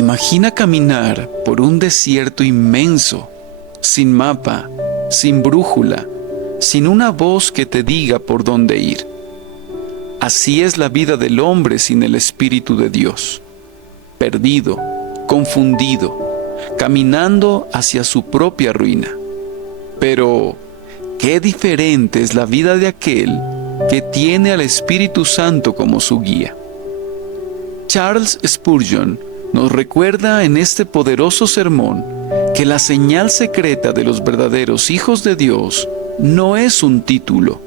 Imagina caminar por un desierto inmenso, sin mapa, sin brújula, sin una voz que te diga por dónde ir. Así es la vida del hombre sin el Espíritu de Dios, perdido, confundido, caminando hacia su propia ruina. Pero, qué diferente es la vida de aquel que tiene al Espíritu Santo como su guía. Charles Spurgeon nos recuerda en este poderoso sermón que la señal secreta de los verdaderos hijos de Dios no es un título,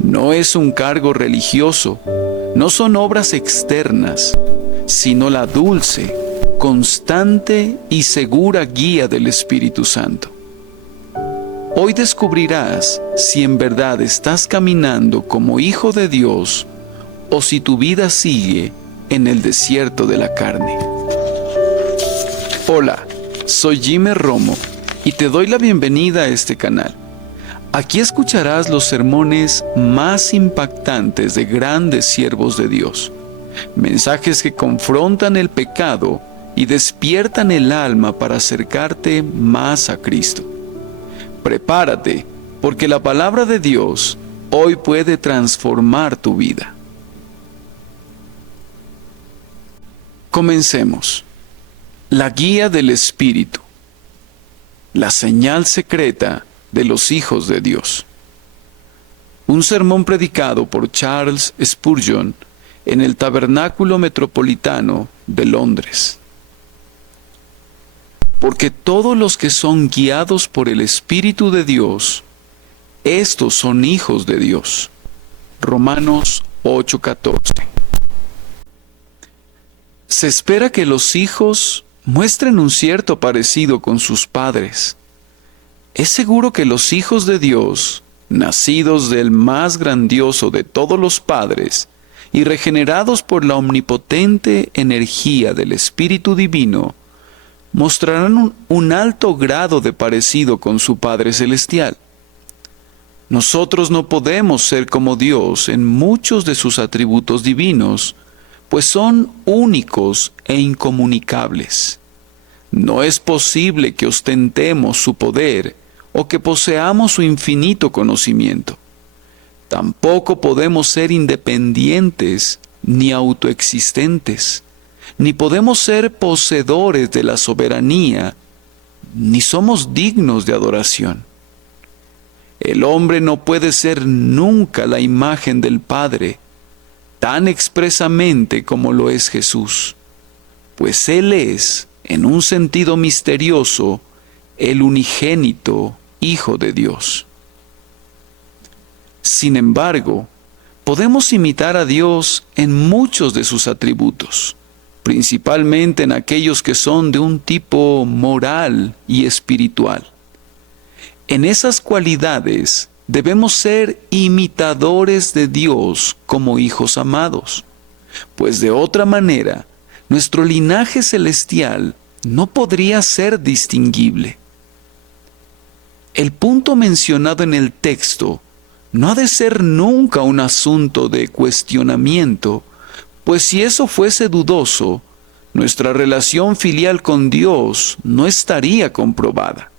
no es un cargo religioso, no son obras externas, sino la dulce, constante y segura guía del Espíritu Santo. Hoy descubrirás si en verdad estás caminando como hijo de Dios o si tu vida sigue en el desierto de la carne. Hola, soy Jimmy Romo y te doy la bienvenida a este canal. Aquí escucharás los sermones más impactantes de grandes siervos de Dios, mensajes que confrontan el pecado y despiertan el alma para acercarte más a Cristo. Prepárate, porque la palabra de Dios hoy puede transformar tu vida. Comencemos. La guía del Espíritu. La señal secreta de los hijos de Dios. Un sermón predicado por Charles Spurgeon en el Tabernáculo Metropolitano de Londres. Porque todos los que son guiados por el Espíritu de Dios, estos son hijos de Dios. Romanos 8:14. Se espera que los hijos muestren un cierto parecido con sus padres. Es seguro que los hijos de Dios, nacidos del más grandioso de todos los padres y regenerados por la omnipotente energía del Espíritu Divino, mostrarán un alto grado de parecido con su Padre Celestial. Nosotros no podemos ser como Dios en muchos de sus atributos divinos, pues son únicos e incomunicables. No es posible que ostentemos su poder o que poseamos su infinito conocimiento. Tampoco podemos ser independientes ni autoexistentes, ni podemos ser poseedores de la soberanía, ni somos dignos de adoración. El hombre no puede ser nunca la imagen del Padre, tan expresamente como lo es Jesús, pues Él es, en un sentido misterioso, el unigénito Hijo de Dios. Sin embargo, podemos imitar a Dios en muchos de sus atributos, principalmente en aquellos que son de un tipo moral y espiritual. En esas cualidades debemos ser imitadores de Dios como hijos amados, pues de otra manera, nuestro linaje celestial no podría ser distinguible. El punto mencionado en el texto no ha de ser nunca un asunto de cuestionamiento, pues si eso fuese dudoso, nuestra relación filial con Dios no estaría comprobada.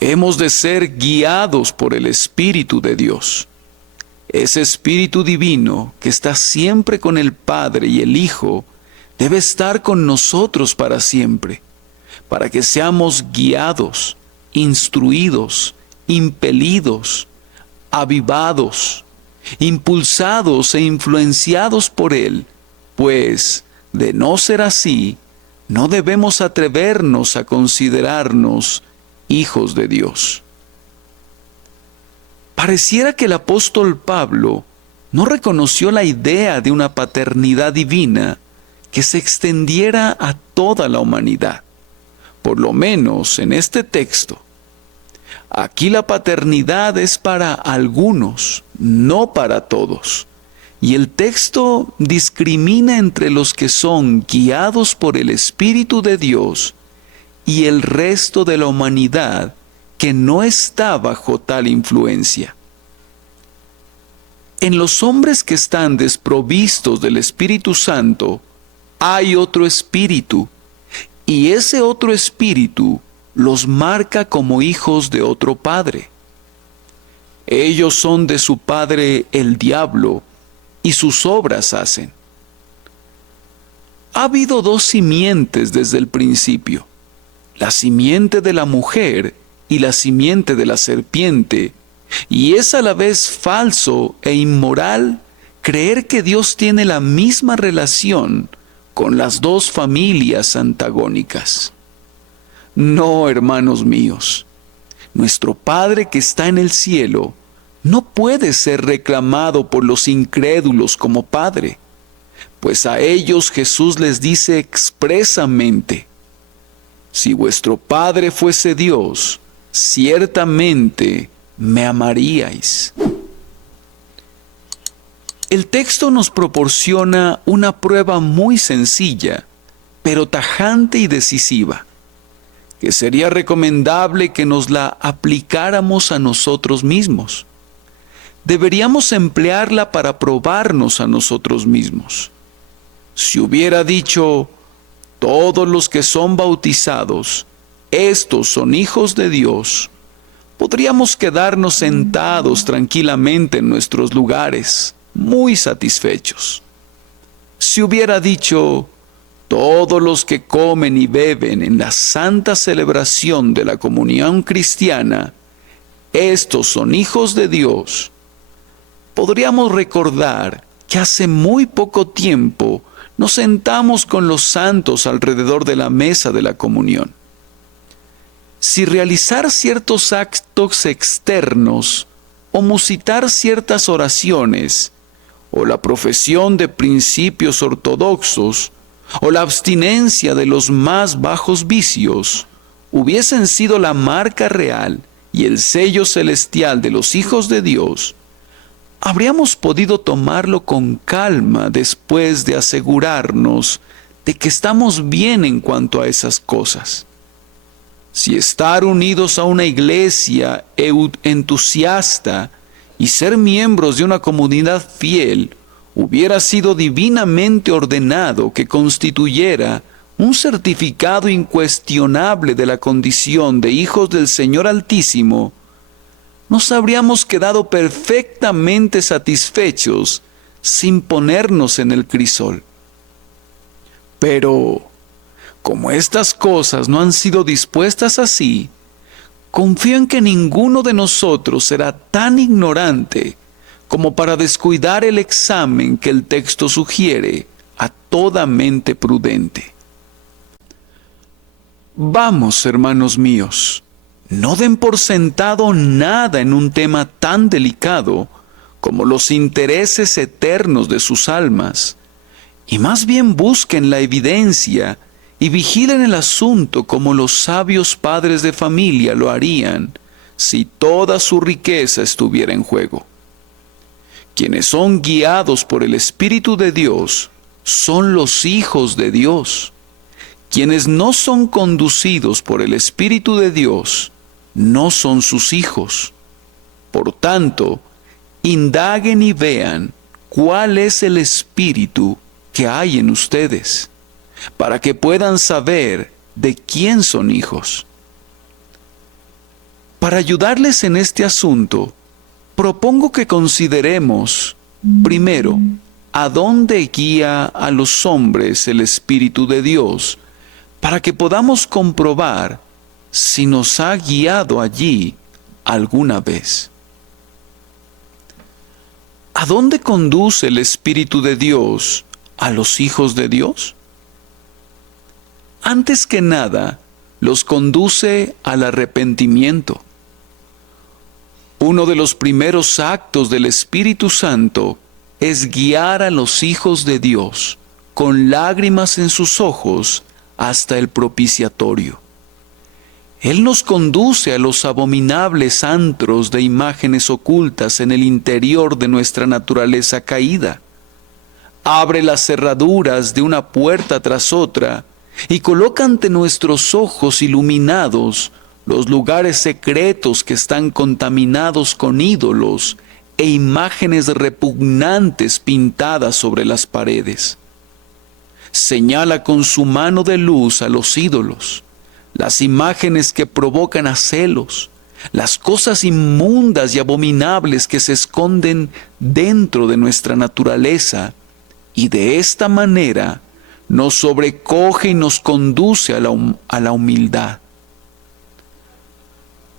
Hemos de ser guiados por el Espíritu de Dios. Ese Espíritu Divino que está siempre con el Padre y el Hijo debe estar con nosotros para siempre, para que seamos guiados, instruidos, impelidos, avivados, impulsados e influenciados por Él, pues, de no ser así, no debemos atrevernos a considerarnos hijos de Dios. Pareciera que el apóstol Pablo no reconoció la idea de una paternidad divina que se extendiera a toda la humanidad, por lo menos en este texto. Aquí la paternidad es para algunos, no para todos. Y el texto discrimina entre los que son guiados por el Espíritu de Dios y el resto de la humanidad que no está bajo tal influencia. En los hombres que están desprovistos del Espíritu Santo, hay otro espíritu, y ese otro espíritu los marca como hijos de otro padre. Ellos son de su padre el diablo, y sus obras hacen. Ha habido dos simientes desde el principio, la simiente de la mujer y la simiente de la serpiente, y es a la vez falso e inmoral creer que Dios tiene la misma relación con las dos familias antagónicas. No, hermanos míos, nuestro Padre que está en el cielo no puede ser reclamado por los incrédulos como Padre, pues a ellos Jesús les dice expresamente: si vuestro Padre fuese Dios, ciertamente me amaríais. El texto nos proporciona una prueba muy sencilla, pero tajante y decisiva, que sería recomendable que nos la aplicáramos a nosotros mismos. Deberíamos emplearla para probarnos a nosotros mismos. Si hubiera dicho: todos los que son bautizados, estos son hijos de Dios, podríamos quedarnos sentados tranquilamente en nuestros lugares, muy satisfechos. Si hubiera dicho: todos los que comen y beben en la santa celebración de la comunión cristiana, estos son hijos de Dios, podríamos recordar que hace muy poco tiempo nos sentamos con los santos alrededor de la mesa de la comunión. Si realizar ciertos actos externos, o musitar ciertas oraciones, o la profesión de principios ortodoxos, o la abstinencia de los más bajos vicios, hubiesen sido la marca real y el sello celestial de los hijos de Dios, habríamos podido tomarlo con calma después de asegurarnos de que estamos bien en cuanto a esas cosas. Si estar unidos a una iglesia entusiasta y ser miembros de una comunidad fiel hubiera sido divinamente ordenado que constituyera un certificado incuestionable de la condición de hijos del Señor Altísimo, nos habríamos quedado perfectamente satisfechos sin ponernos en el crisol. Pero, como estas cosas no han sido dispuestas así, confío en que ninguno de nosotros será tan ignorante como para descuidar el examen que el texto sugiere a toda mente prudente. Vamos, hermanos míos, no den por sentado nada en un tema tan delicado como los intereses eternos de sus almas, y más bien busquen la evidencia y vigilen el asunto como los sabios padres de familia lo harían si toda su riqueza estuviera en juego. Quienes son guiados por el Espíritu de Dios son los hijos de Dios. Quienes no son conducidos por el Espíritu de Dios no son sus hijos. Por tanto, indaguen y vean cuál es el espíritu que hay en ustedes, para que puedan saber de quién son hijos. Para ayudarles en este asunto, propongo que consideremos, primero, a dónde guía a los hombres el Espíritu de Dios, para que podamos comprobar si nos ha guiado allí alguna vez. ¿A dónde conduce el Espíritu de Dios a los hijos de Dios? Antes que nada, los conduce al arrepentimiento. Uno de los primeros actos del Espíritu Santo es guiar a los hijos de Dios con lágrimas en sus ojos hasta el propiciatorio. Él nos conduce a los abominables antros de imágenes ocultas en el interior de nuestra naturaleza caída. Abre las cerraduras de una puerta tras otra y coloca ante nuestros ojos iluminados los lugares secretos que están contaminados con ídolos e imágenes repugnantes pintadas sobre las paredes. señala con su mano de luz a los ídolos, las imágenes que provocan a celos, las cosas inmundas y abominables que se esconden dentro de nuestra naturaleza, y de esta manera nos sobrecoge y nos conduce a la humildad.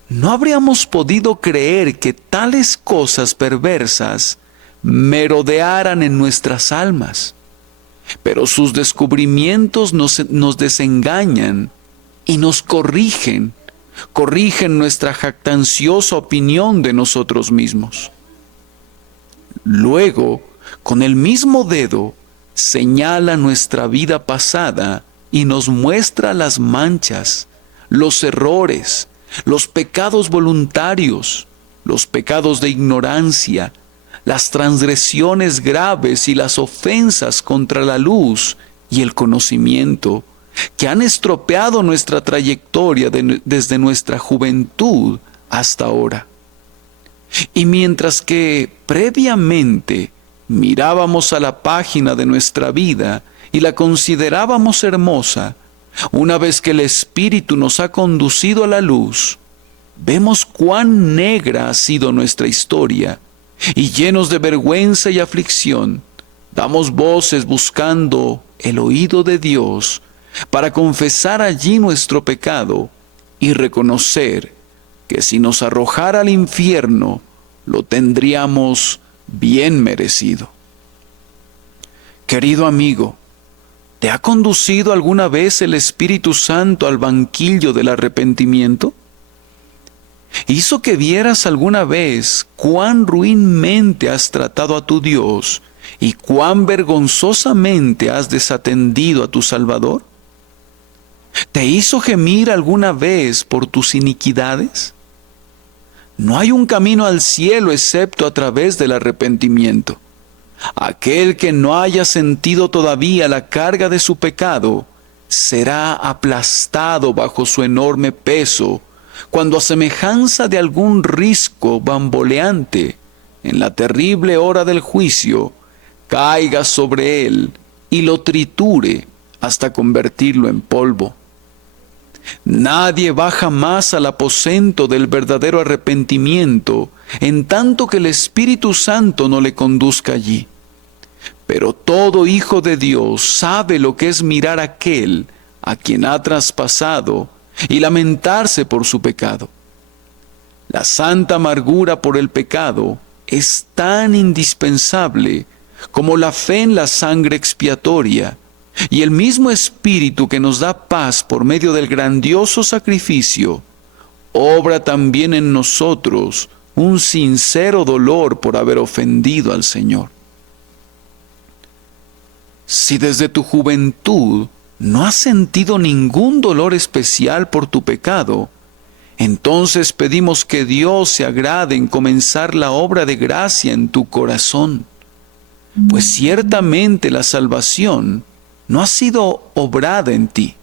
No habríamos podido creer que tales cosas perversas merodearan en nuestras almas, pero sus descubrimientos nos desengañan y nos corrigen nuestra jactanciosa opinión de nosotros mismos. Luego, con el mismo dedo, señala nuestra vida pasada y nos muestra las manchas, los errores, los pecados voluntarios, los pecados de ignorancia, las transgresiones graves y las ofensas contra la luz y el conocimiento, que han estropeado nuestra trayectoria desde nuestra juventud hasta ahora. Y mientras que previamente mirábamos a la página de nuestra vida y la considerábamos hermosa, una vez que el Espíritu nos ha conducido a la luz, vemos cuán negra ha sido nuestra historia, y llenos de vergüenza y aflicción, damos voces buscando el oído de Dios para confesar allí nuestro pecado y reconocer que si nos arrojara al infierno, lo tendríamos bien merecido. Querido amigo, ¿te ha conducido alguna vez el Espíritu Santo al banquillo del arrepentimiento? ¿Hizo que vieras alguna vez cuán ruinmente has tratado a tu Dios y cuán vergonzosamente has desatendido a tu Salvador? ¿Te hizo gemir alguna vez por tus iniquidades? No hay un camino al cielo excepto a través del arrepentimiento. Aquel que no haya sentido todavía la carga de su pecado será aplastado bajo su enorme peso cuando, a semejanza de algún risco bamboleante, en la terrible hora del juicio, caiga sobre él y lo triture hasta convertirlo en polvo. Nadie va jamás al aposento del verdadero arrepentimiento en tanto que el Espíritu Santo no le conduzca allí. Pero todo hijo de Dios sabe lo que es mirar a aquel a quien ha traspasado y lamentarse por su pecado. La santa amargura por el pecado es tan indispensable como la fe en la sangre expiatoria, y el mismo Espíritu que nos da paz por medio del grandioso sacrificio, obra también en nosotros un sincero dolor por haber ofendido al Señor. Si desde tu juventud no has sentido ningún dolor especial por tu pecado, entonces pedimos que Dios se agrade en comenzar la obra de gracia en tu corazón, pues ciertamente la salvación no ha sido obrada en ti.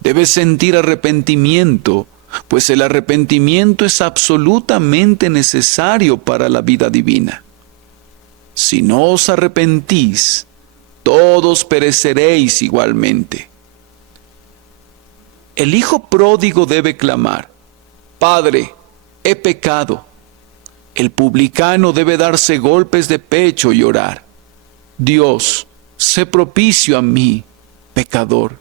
Debes sentir arrepentimiento, pues el arrepentimiento es absolutamente necesario para la vida divina. Si no os arrepentís, todos pereceréis igualmente. El hijo pródigo debe clamar: Padre, he pecado. El publicano debe darse golpes de pecho y orar: Dios, sé propicio a mí, pecador.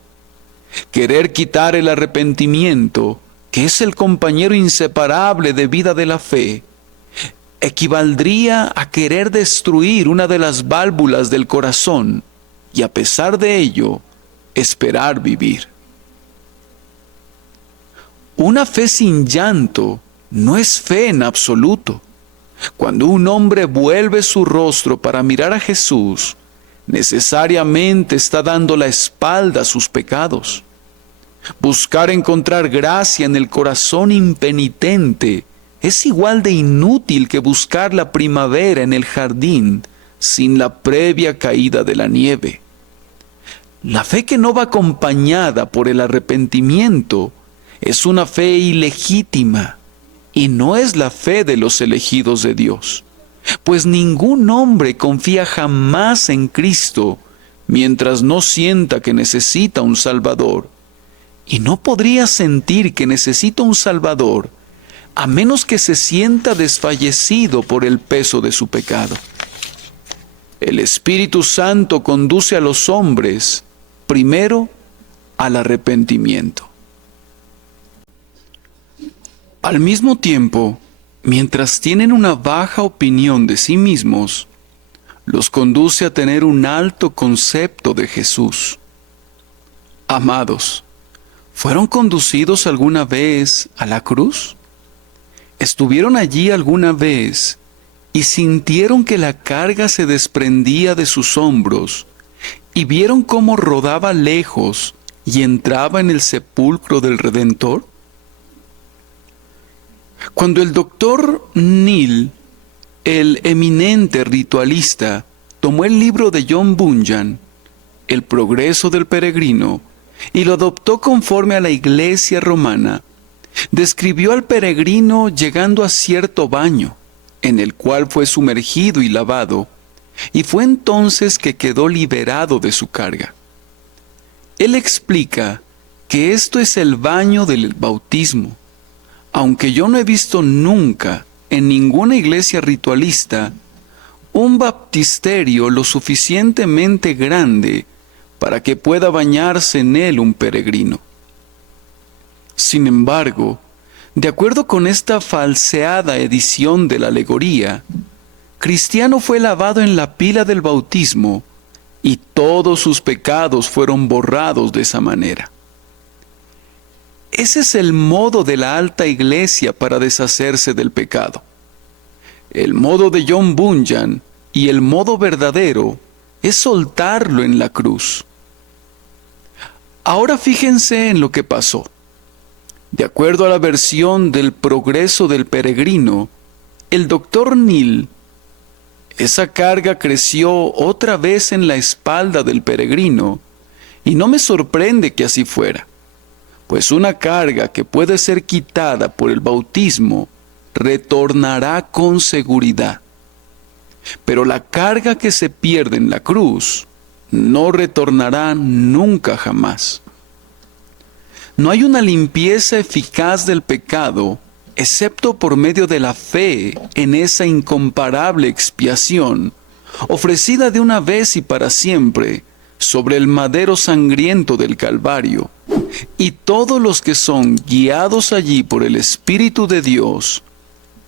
Querer quitar el arrepentimiento, que es el compañero inseparable de vida de la fe, equivaldría a querer destruir una de las válvulas del corazón y, a pesar de ello, esperar vivir. Una fe sin llanto no es fe en absoluto. Cuando un hombre vuelve su rostro para mirar a Jesús, necesariamente está dando la espalda a sus pecados. Buscar encontrar gracia en el corazón impenitente es igual de inútil que buscar la primavera en el jardín sin la previa caída de la nieve. La fe que no va acompañada por el arrepentimiento es una fe ilegítima y no es la fe de los elegidos de Dios, pues ningún hombre confía jamás en Cristo mientras no sienta que necesita un Salvador, y no podría sentir que necesita un Salvador a menos que se sienta desfallecido por el peso de su pecado. El Espíritu Santo conduce a los hombres primero al arrepentimiento. Al mismo tiempo, mientras tienen una baja opinión de sí mismos, los conduce a tener un alto concepto de Jesús. Amados, ¿fueron conducidos alguna vez a la cruz? ¿Estuvieron allí alguna vez y sintieron que la carga se desprendía de sus hombros y vieron cómo rodaba lejos y entraba en el sepulcro del Redentor? Cuando el doctor Neale, el eminente ritualista, tomó el libro de John Bunyan, El progreso del peregrino, y lo adoptó conforme a la Iglesia romana, describió al peregrino llegando a cierto baño, en el cual fue sumergido y lavado, y fue entonces que quedó liberado de su carga. Él explica que esto es el baño del bautismo, aunque yo no he visto nunca en ninguna iglesia ritualista un baptisterio lo suficientemente grande para que pueda bañarse en él un peregrino. Sin embargo, de acuerdo con esta falseada edición de la alegoría, Cristiano fue lavado en la pila del bautismo y todos sus pecados fueron borrados de esa manera. Ese es el modo de la alta iglesia para deshacerse del pecado. El modo de John Bunyan y el modo verdadero es soltarlo en la cruz. Ahora fíjense en lo que pasó. De acuerdo a la versión del progreso del peregrino, el doctor Neale, esa carga creció otra vez en la espalda del peregrino, y no me sorprende que así fuera, pues una carga que puede ser quitada por el bautismo retornará con seguridad. Pero la carga que se pierde en la cruz no retornará nunca jamás. No hay una limpieza eficaz del pecado, excepto por medio de la fe en esa incomparable expiación, ofrecida de una vez y para siempre, sobre el madero sangriento del Calvario. Y todos los que son guiados allí por el Espíritu de Dios,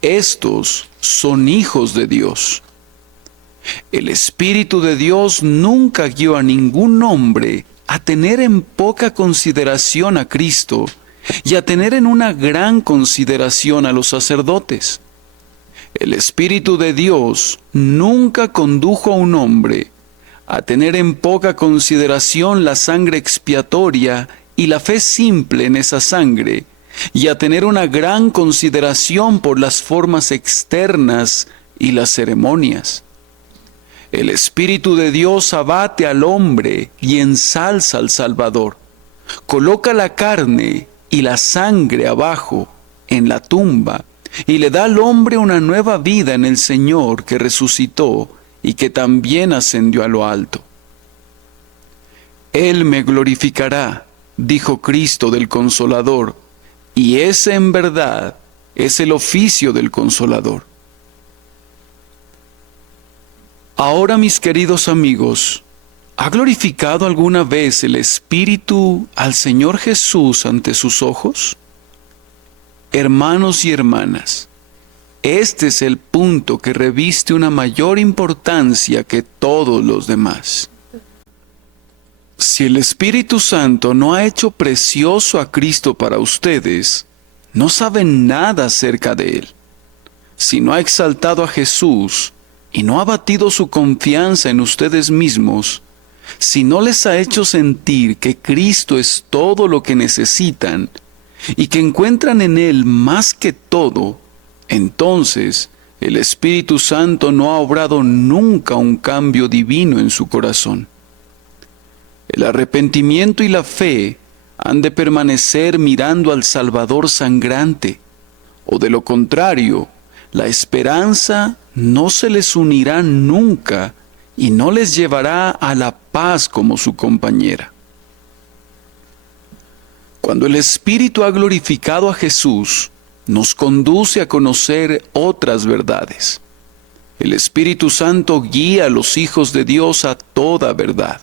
estos son hijos de Dios. El Espíritu de Dios nunca guió a ningún hombre a tener en poca consideración a Cristo y a tener en una gran consideración a los sacerdotes. El Espíritu de Dios nunca condujo a un hombre a tener en poca consideración la sangre expiatoria y la fe simple en esa sangre, y a tener una gran consideración por las formas externas y las ceremonias. El Espíritu de Dios abate al hombre y ensalza al Salvador. Coloca la carne y la sangre abajo, en la tumba, y le da al hombre una nueva vida en el Señor que resucitó y que también ascendió a lo alto. Él me glorificará, dijo Cristo del Consolador, y ese en verdad es el oficio del Consolador. Ahora, mis queridos amigos, ¿ha glorificado alguna vez el Espíritu al Señor Jesús ante sus ojos? Hermanos y hermanas, este es el punto que reviste una mayor importancia que todos los demás. Si el Espíritu Santo no ha hecho precioso a Cristo para ustedes, no saben nada acerca de Él. Si no ha exaltado a Jesús y no ha batido su confianza en ustedes mismos, si no les ha hecho sentir que Cristo es todo lo que necesitan y que encuentran en Él más que todo, entonces el Espíritu Santo no ha obrado nunca un cambio divino en su corazón. El arrepentimiento y la fe han de permanecer mirando al Salvador sangrante, o de lo contrario, la esperanza no se les unirá nunca y no les llevará a la paz como su compañera. Cuando el Espíritu ha glorificado a Jesús, nos conduce a conocer otras verdades. El Espíritu Santo guía a los hijos de Dios a toda verdad.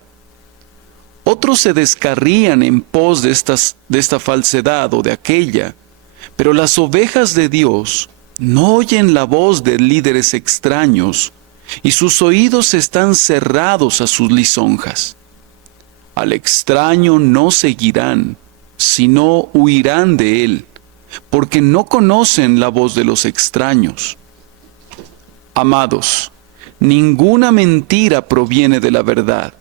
Otros se descarrían en pos de esta falsedad o de aquella, pero las ovejas de Dios no oyen la voz de líderes extraños y sus oídos están cerrados a sus lisonjas. Al extraño no seguirán, sino huirán de él, porque no conocen la voz de los extraños. Amados, ninguna mentira proviene de la verdad,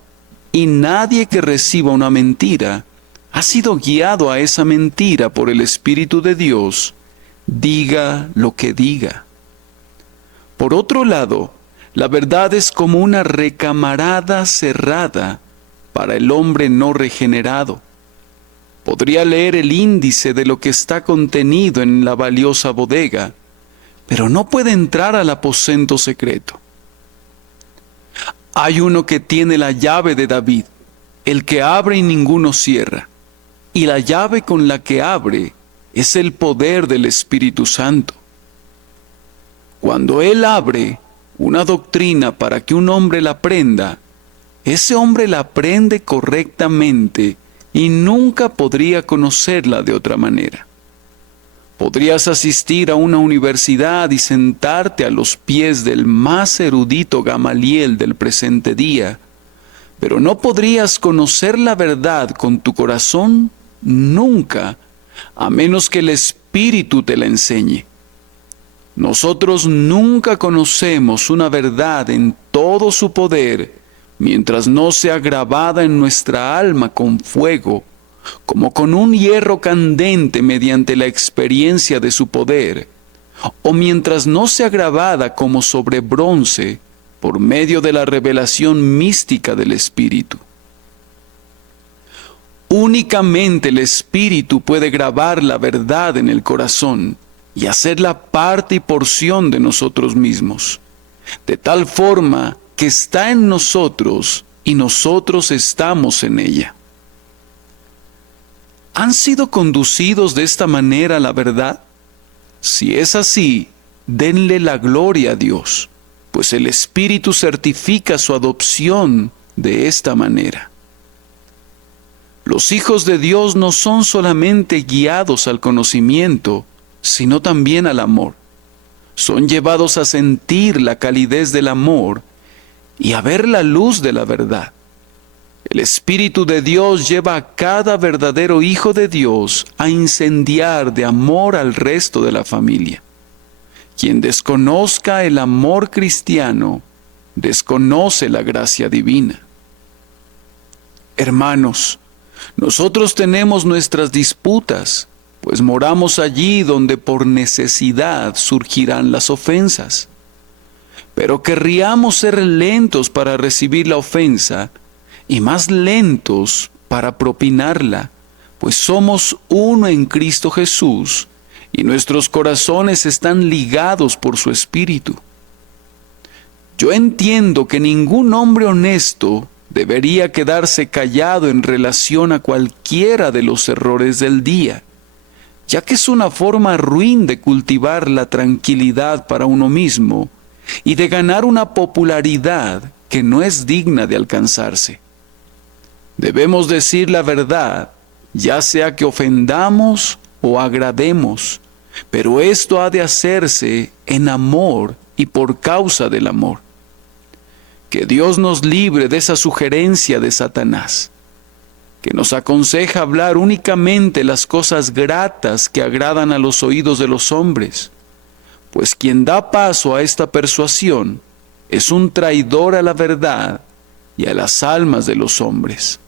y nadie que reciba una mentira ha sido guiado a esa mentira por el Espíritu de Dios, diga lo que diga. Por otro lado, la verdad es como una recamarada cerrada para el hombre no regenerado. Podría leer el índice de lo que está contenido en la valiosa bodega, pero no puede entrar al aposento secreto. Hay uno que tiene la llave de David, el que abre y ninguno cierra, y la llave con la que abre es el poder del Espíritu Santo. Cuando Él abre una doctrina para que un hombre la aprenda, ese hombre la aprende correctamente y nunca podría conocerla de otra manera. Podrías asistir a una universidad y sentarte a los pies del más erudito Gamaliel del presente día, pero no podrías conocer la verdad con tu corazón nunca, a menos que el Espíritu te la enseñe. Nosotros nunca conocemos una verdad en todo su poder mientras no sea grabada en nuestra alma con fuego, como con un hierro candente mediante la experiencia de su poder, o mientras no sea grabada como sobre bronce por medio de la revelación mística del Espíritu. Únicamente el Espíritu puede grabar la verdad en el corazón y hacerla parte y porción de nosotros mismos, de tal forma que está en nosotros y nosotros estamos en ella. ¿Han sido conducidos de esta manera a la verdad? Si es así, denle la gloria a Dios, pues el Espíritu certifica su adopción de esta manera. Los hijos de Dios no son solamente guiados al conocimiento, sino también al amor. Son llevados a sentir la calidez del amor y a ver la luz de la verdad. El Espíritu de Dios lleva a cada verdadero hijo de Dios a incendiar de amor al resto de la familia. Quien desconozca el amor cristiano, desconoce la gracia divina. Hermanos, nosotros tenemos nuestras disputas, pues moramos allí donde por necesidad surgirán las ofensas. Pero querríamos ser lentos para recibir la ofensa y más lentos para propinarla, pues somos uno en Cristo Jesús y nuestros corazones están ligados por su Espíritu. Yo entiendo que ningún hombre honesto debería quedarse callado en relación a cualquiera de los errores del día, ya que es una forma ruin de cultivar la tranquilidad para uno mismo y de ganar una popularidad que no es digna de alcanzarse. Debemos decir la verdad, ya sea que ofendamos o agrademos, pero esto ha de hacerse en amor y por causa del amor. Que Dios nos libre de esa sugerencia de Satanás, que nos aconseja hablar únicamente las cosas gratas que agradan a los oídos de los hombres, pues quien da paso a esta persuasión es un traidor a la verdad y a las almas de los hombres.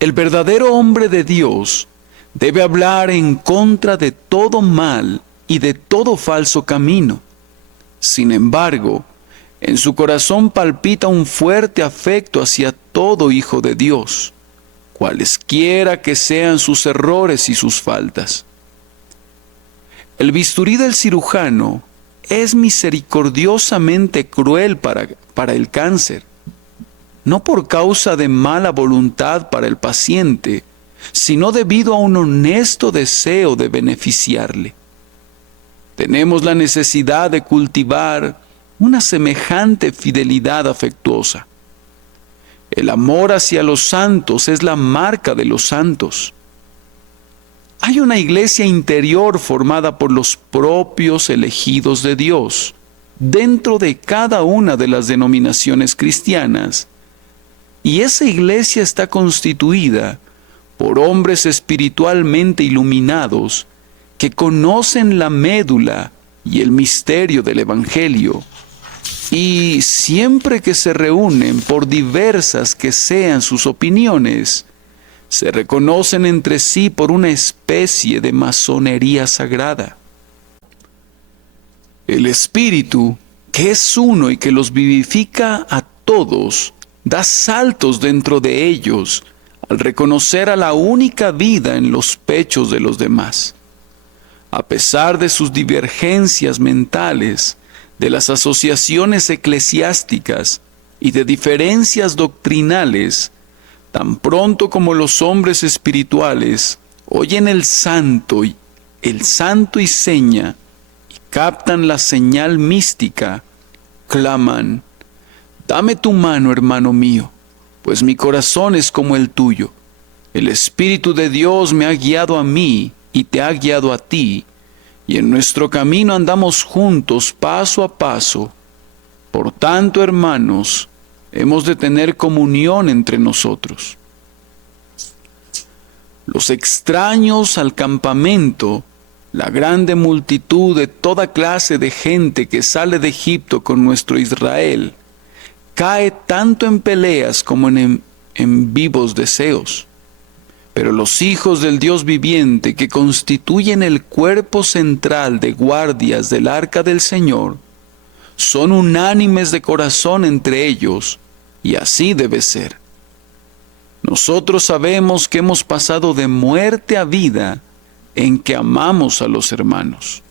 El verdadero hombre de Dios debe hablar en contra de todo mal y de todo falso camino. Sin embargo, en su corazón palpita un fuerte afecto hacia todo hijo de Dios, cualesquiera que sean sus errores y sus faltas. El bisturí del cirujano es misericordiosamente cruel para el cáncer, no por causa de mala voluntad para el paciente, sino debido a un honesto deseo de beneficiarle. Tenemos la necesidad de cultivar una semejante fidelidad afectuosa. El amor hacia los santos es la marca de los santos. Hay una iglesia interior formada por los propios elegidos de Dios dentro de cada una de las denominaciones cristianas, y esa iglesia está constituida por hombres espiritualmente iluminados que conocen la médula y el misterio del Evangelio, y siempre que se reúnen, por diversas que sean sus opiniones, se reconocen entre sí por una especie de masonería sagrada. El Espíritu, que es uno y que los vivifica a todos, da saltos dentro de ellos al reconocer a la única vida en los pechos de los demás. A pesar de sus divergencias mentales, de las asociaciones eclesiásticas y de diferencias doctrinales, tan pronto como los hombres espirituales oyen el santo y seña y captan la señal mística, claman: «Dame tu mano, hermano mío, pues mi corazón es como el tuyo. El Espíritu de Dios me ha guiado a mí y te ha guiado a ti, y en nuestro camino andamos juntos paso a paso. Por tanto, hermanos, hemos de tener comunión entre nosotros». Los extraños al campamento, la grande multitud de toda clase de gente que sale de Egipto con nuestro Israel, cae tanto en peleas como en vivos deseos. Pero los hijos del Dios viviente, que constituyen el cuerpo central de guardias del arca del Señor, son unánimes de corazón entre ellos, y así debe ser. Nosotros sabemos que hemos pasado de muerte a vida en que amamos a los hermanos.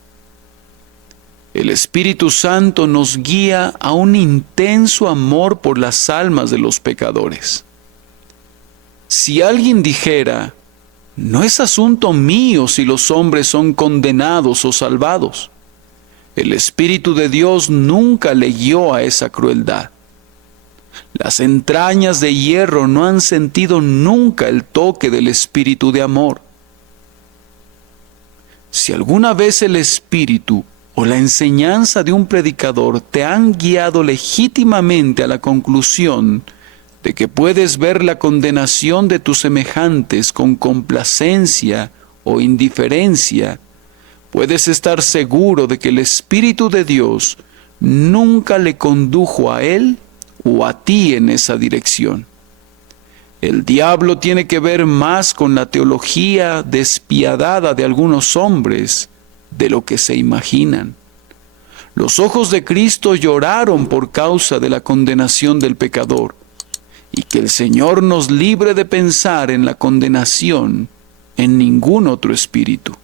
El Espíritu Santo nos guía a un intenso amor por las almas de los pecadores. Si alguien dijera: «No es asunto mío si los hombres son condenados o salvados», el Espíritu de Dios nunca le guió a esa crueldad. Las entrañas de hierro no han sentido nunca el toque del Espíritu de amor. Si alguna vez el Espíritu o la enseñanza de un predicador te han guiado legítimamente a la conclusión de que puedes ver la condenación de tus semejantes con complacencia o indiferencia, puedes estar seguro de que el Espíritu de Dios nunca le condujo a él o a ti en esa dirección. El diablo tiene que ver más con la teología despiadada de algunos hombres de lo que se imaginan. Los ojos de Cristo lloraron por causa de la condenación del pecador, y que el Señor nos libre de pensar en la condenación en ningún otro espíritu.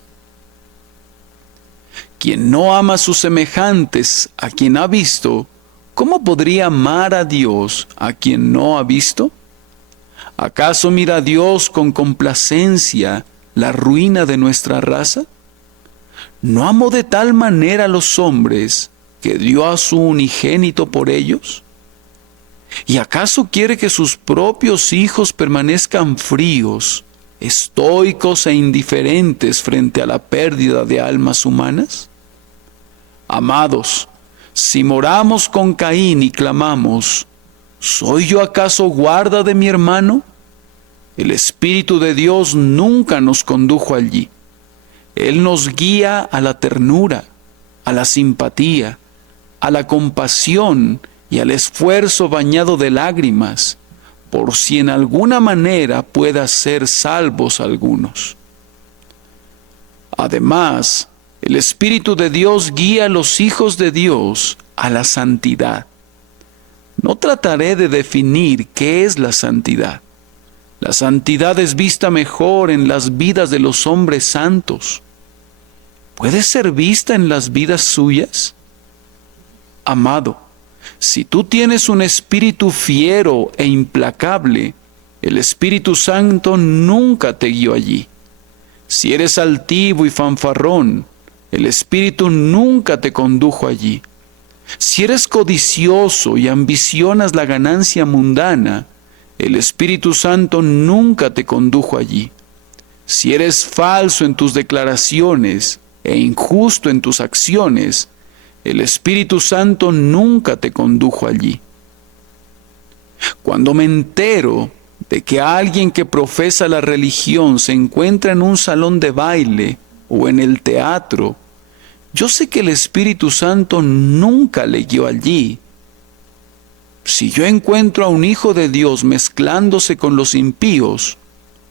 Quien no ama a sus semejantes, a quien ha visto, ¿cómo podría amar a Dios a quien no ha visto? ¿Acaso mira a Dios con complacencia la ruina de nuestra raza? ¿No amó de tal manera a los hombres que dio a su unigénito por ellos? ¿Y acaso quiere que sus propios hijos permanezcan fríos, estoicos e indiferentes frente a la pérdida de almas humanas? Amados, si moramos con Caín y clamamos: ¿soy yo acaso guarda de mi hermano?, el Espíritu de Dios nunca nos condujo allí. Él nos guía a la ternura, a la simpatía, a la compasión y al esfuerzo bañado de lágrimas, por si en alguna manera pueda ser salvos algunos. Además, el Espíritu de Dios guía a los hijos de Dios a la santidad. No trataré de definir qué es la santidad. La santidad es vista mejor en las vidas de los hombres santos. ¿Puede ser vista en las vidas suyas? Amado, si tú tienes un espíritu fiero e implacable, el Espíritu Santo nunca te guió allí. Si eres altivo y fanfarrón, el Espíritu nunca te condujo allí. Si eres codicioso y ambicionas la ganancia mundana, el Espíritu Santo nunca te condujo allí. Si eres falso en tus declaraciones e injusto en tus acciones, el Espíritu Santo nunca te condujo allí. Cuando me entero de que alguien que profesa la religión se encuentra en un salón de baile o en el teatro, yo sé que el Espíritu Santo nunca le guió allí. Si yo encuentro a un hijo de Dios mezclándose con los impíos,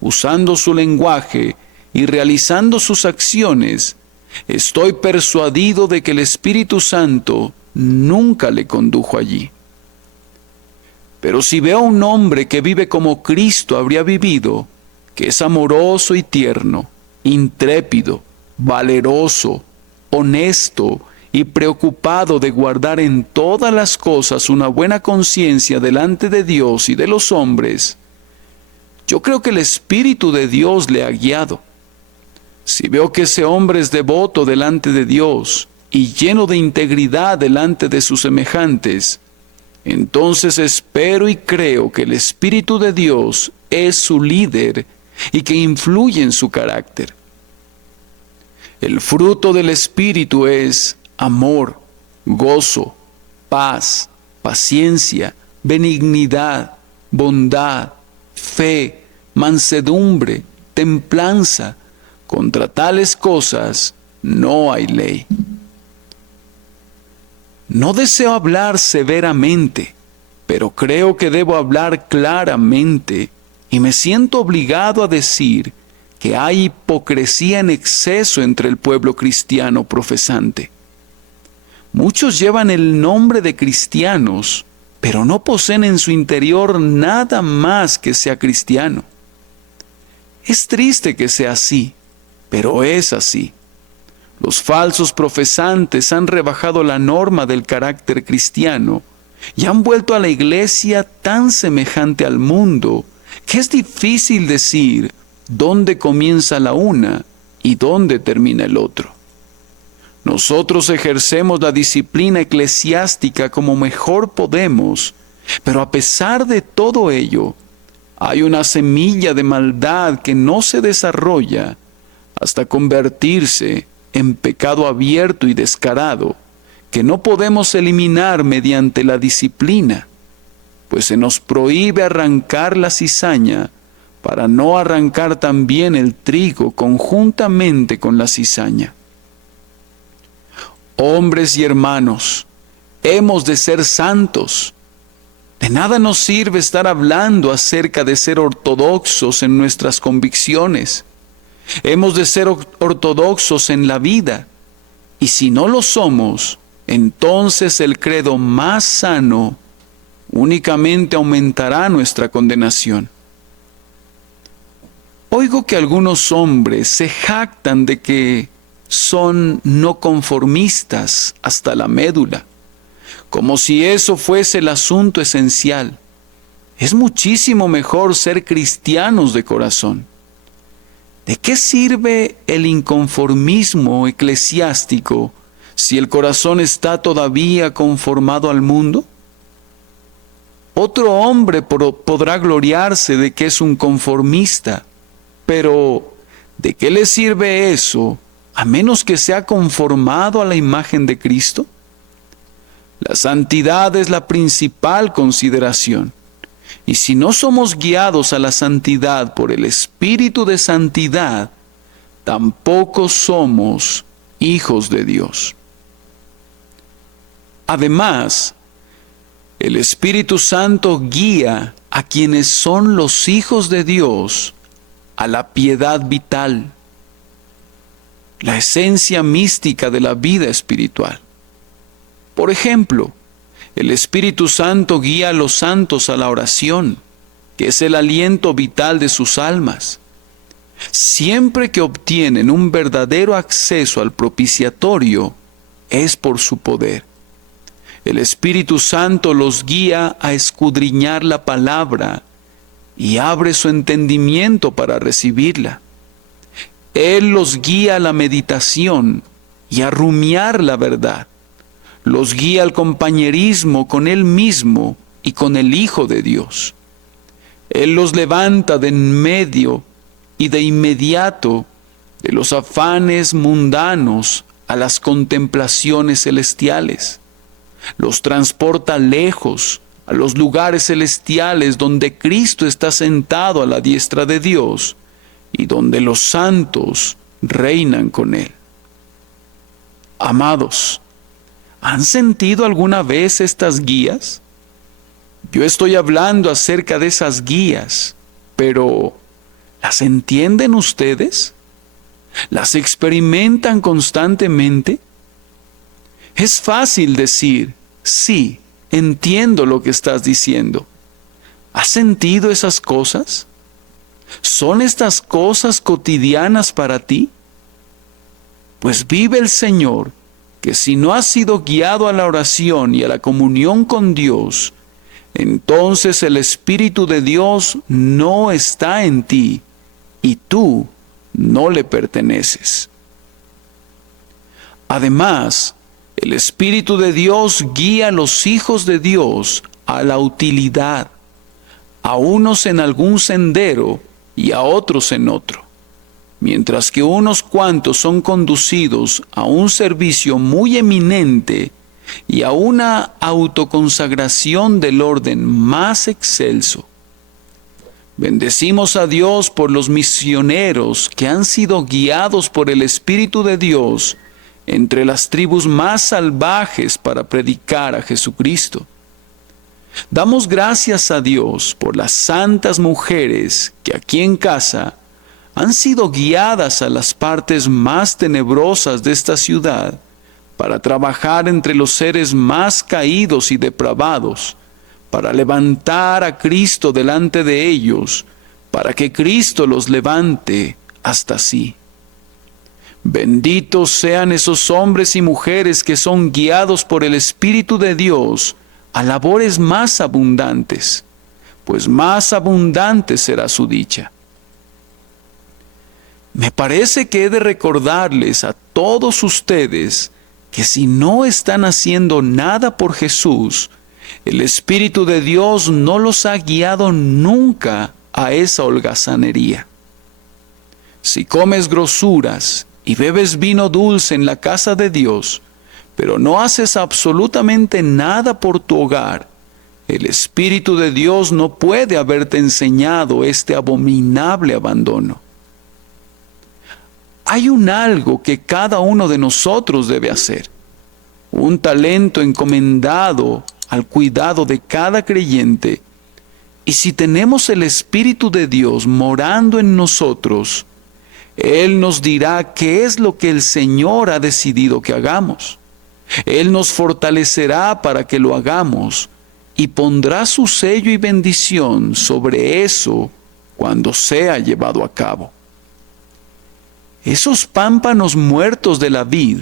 usando su lenguaje y realizando sus acciones, estoy persuadido de que el Espíritu Santo nunca le condujo allí. Pero si veo a un hombre que vive como Cristo habría vivido, que es amoroso y tierno, intrépido, valeroso, honesto y preocupado de guardar en todas las cosas una buena conciencia delante de Dios y de los hombres, yo creo que el Espíritu de Dios le ha guiado. Si veo que ese hombre es devoto delante de Dios y lleno de integridad delante de sus semejantes, entonces espero y creo que el Espíritu de Dios es su líder y que influye en su carácter. El fruto del Espíritu es amor, gozo, paz, paciencia, benignidad, bondad, fe, mansedumbre, templanza. Contra tales cosas no hay ley. No deseo hablar severamente, pero creo que debo hablar claramente y me siento obligado a decir que hay hipocresía en exceso entre el pueblo cristiano profesante. Muchos llevan el nombre de cristianos, pero no poseen en su interior nada más que sea cristiano. Es triste que sea así, pero es así. Los falsos profesantes han rebajado la norma del carácter cristiano y han vuelto a la iglesia tan semejante al mundo que es difícil decir dónde comienza la una y dónde termina el otro. Nosotros ejercemos la disciplina eclesiástica como mejor podemos, pero a pesar de todo ello, hay una semilla de maldad que no se desarrolla hasta convertirse en pecado abierto y descarado, que no podemos eliminar mediante la disciplina, pues se nos prohíbe arrancar la cizaña para no arrancar también el trigo conjuntamente con la cizaña. Hombres y hermanos, hemos de ser santos. De nada nos sirve estar hablando acerca de ser ortodoxos en nuestras convicciones. Hemos de ser ortodoxos en la vida, y si no lo somos, entonces el credo más sano únicamente aumentará nuestra condenación. Oigo que algunos hombres se jactan de que son no conformistas hasta la médula, como si eso fuese el asunto esencial. Es muchísimo mejor ser cristianos de corazón. ¿De qué sirve el inconformismo eclesiástico si el corazón está todavía conformado al mundo? Otro hombre podrá gloriarse de que es un conformista, pero ¿de qué le sirve eso a menos que sea conformado a la imagen de Cristo? La santidad es la principal consideración. Y si no somos guiados a la santidad por el Espíritu de santidad, tampoco somos hijos de Dios. Además, el Espíritu Santo guía a quienes son los hijos de Dios a la piedad vital, la esencia mística de la vida espiritual. Por ejemplo, el Espíritu Santo guía a los santos a la oración, que es el aliento vital de sus almas. Siempre que obtienen un verdadero acceso al propiciatorio, es por su poder. El Espíritu Santo los guía a escudriñar la palabra y abre su entendimiento para recibirla. Él los guía a la meditación y a rumiar la verdad. Los guía al compañerismo con Él mismo y con el Hijo de Dios. Él los levanta de en medio y de inmediato de los afanes mundanos a las contemplaciones celestiales. Los transporta lejos a los lugares celestiales donde Cristo está sentado a la diestra de Dios y donde los santos reinan con Él. Amados, ¿han sentido alguna vez estas guías? Yo estoy hablando acerca de esas guías, pero ¿las entienden ustedes? ¿Las experimentan constantemente? Es fácil decir, sí, entiendo lo que estás diciendo. ¿Has sentido esas cosas? ¿Son estas cosas cotidianas para ti? Pues vive el Señor, que si no has sido guiado a la oración y a la comunión con Dios, entonces el Espíritu de Dios no está en ti y tú no le perteneces. Además, el Espíritu de Dios guía a los hijos de Dios a la utilidad, a unos en algún sendero y a otros en otro, mientras que unos cuantos son conducidos a un servicio muy eminente y a una autoconsagración del orden más excelso. Bendecimos a Dios por los misioneros que han sido guiados por el Espíritu de Dios entre las tribus más salvajes para predicar a Jesucristo. Damos gracias a Dios por las santas mujeres que aquí en casa han sido guiadas a las partes más tenebrosas de esta ciudad para trabajar entre los seres más caídos y depravados, para levantar a Cristo delante de ellos, para que Cristo los levante hasta sí. Benditos sean esos hombres y mujeres que son guiados por el Espíritu de Dios a labores más abundantes, pues más abundante será su dicha. Me parece que he de recordarles a todos ustedes que si no están haciendo nada por Jesús, el Espíritu de Dios no los ha guiado nunca a esa holgazanería. Si comes grosuras y bebes vino dulce en la casa de Dios, pero no haces absolutamente nada por tu hogar, el Espíritu de Dios no puede haberte enseñado este abominable abandono. Hay un algo que cada uno de nosotros debe hacer, un talento encomendado al cuidado de cada creyente, y si tenemos el Espíritu de Dios morando en nosotros, Él nos dirá qué es lo que el Señor ha decidido que hagamos. Él nos fortalecerá para que lo hagamos y pondrá su sello y bendición sobre eso cuando sea llevado a cabo. Esos pámpanos muertos de la vid,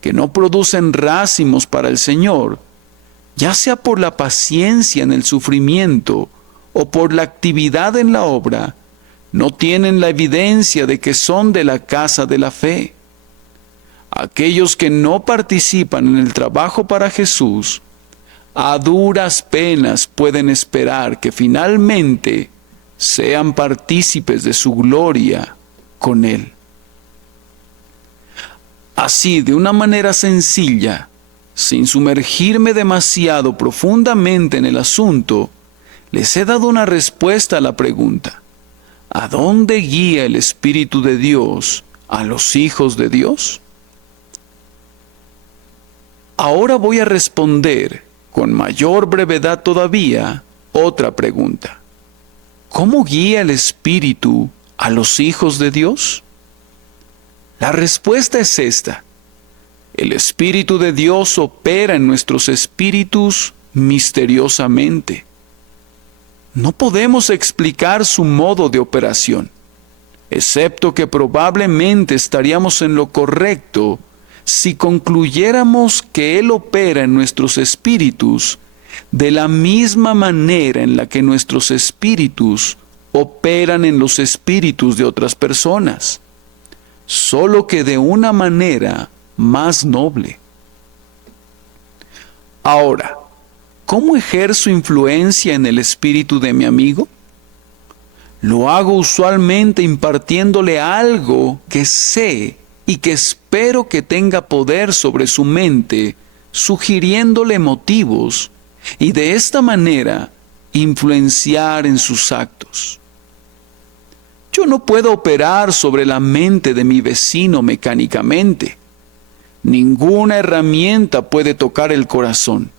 que no producen racimos para el Señor, ya sea por la paciencia en el sufrimiento o por la actividad en la obra, no tienen la evidencia de que son de la casa de la fe. Aquellos que no participan en el trabajo para Jesús, a duras penas pueden esperar que finalmente sean partícipes de su gloria con Él. Así, de una manera sencilla, sin sumergirme demasiado profundamente en el asunto, les he dado una respuesta a la pregunta: ¿a dónde guía el Espíritu de Dios a los hijos de Dios? Ahora voy a responder, con mayor brevedad todavía, otra pregunta. ¿Cómo guía el Espíritu a los hijos de Dios? La respuesta es esta: el Espíritu de Dios opera en nuestros espíritus misteriosamente. No podemos explicar su modo de operación, excepto que probablemente estaríamos en lo correcto si concluyéramos que Él opera en nuestros espíritus de la misma manera en la que nuestros espíritus operan en los espíritus de otras personas, solo que de una manera más noble. Ahora, ¿cómo ejerzo influencia en el espíritu de mi amigo? Lo hago usualmente impartiéndole algo que sé y que espero que tenga poder sobre su mente, sugiriéndole motivos y de esta manera influenciar en sus actos. Yo no puedo operar sobre la mente de mi vecino mecánicamente. Ninguna herramienta puede tocar el corazón.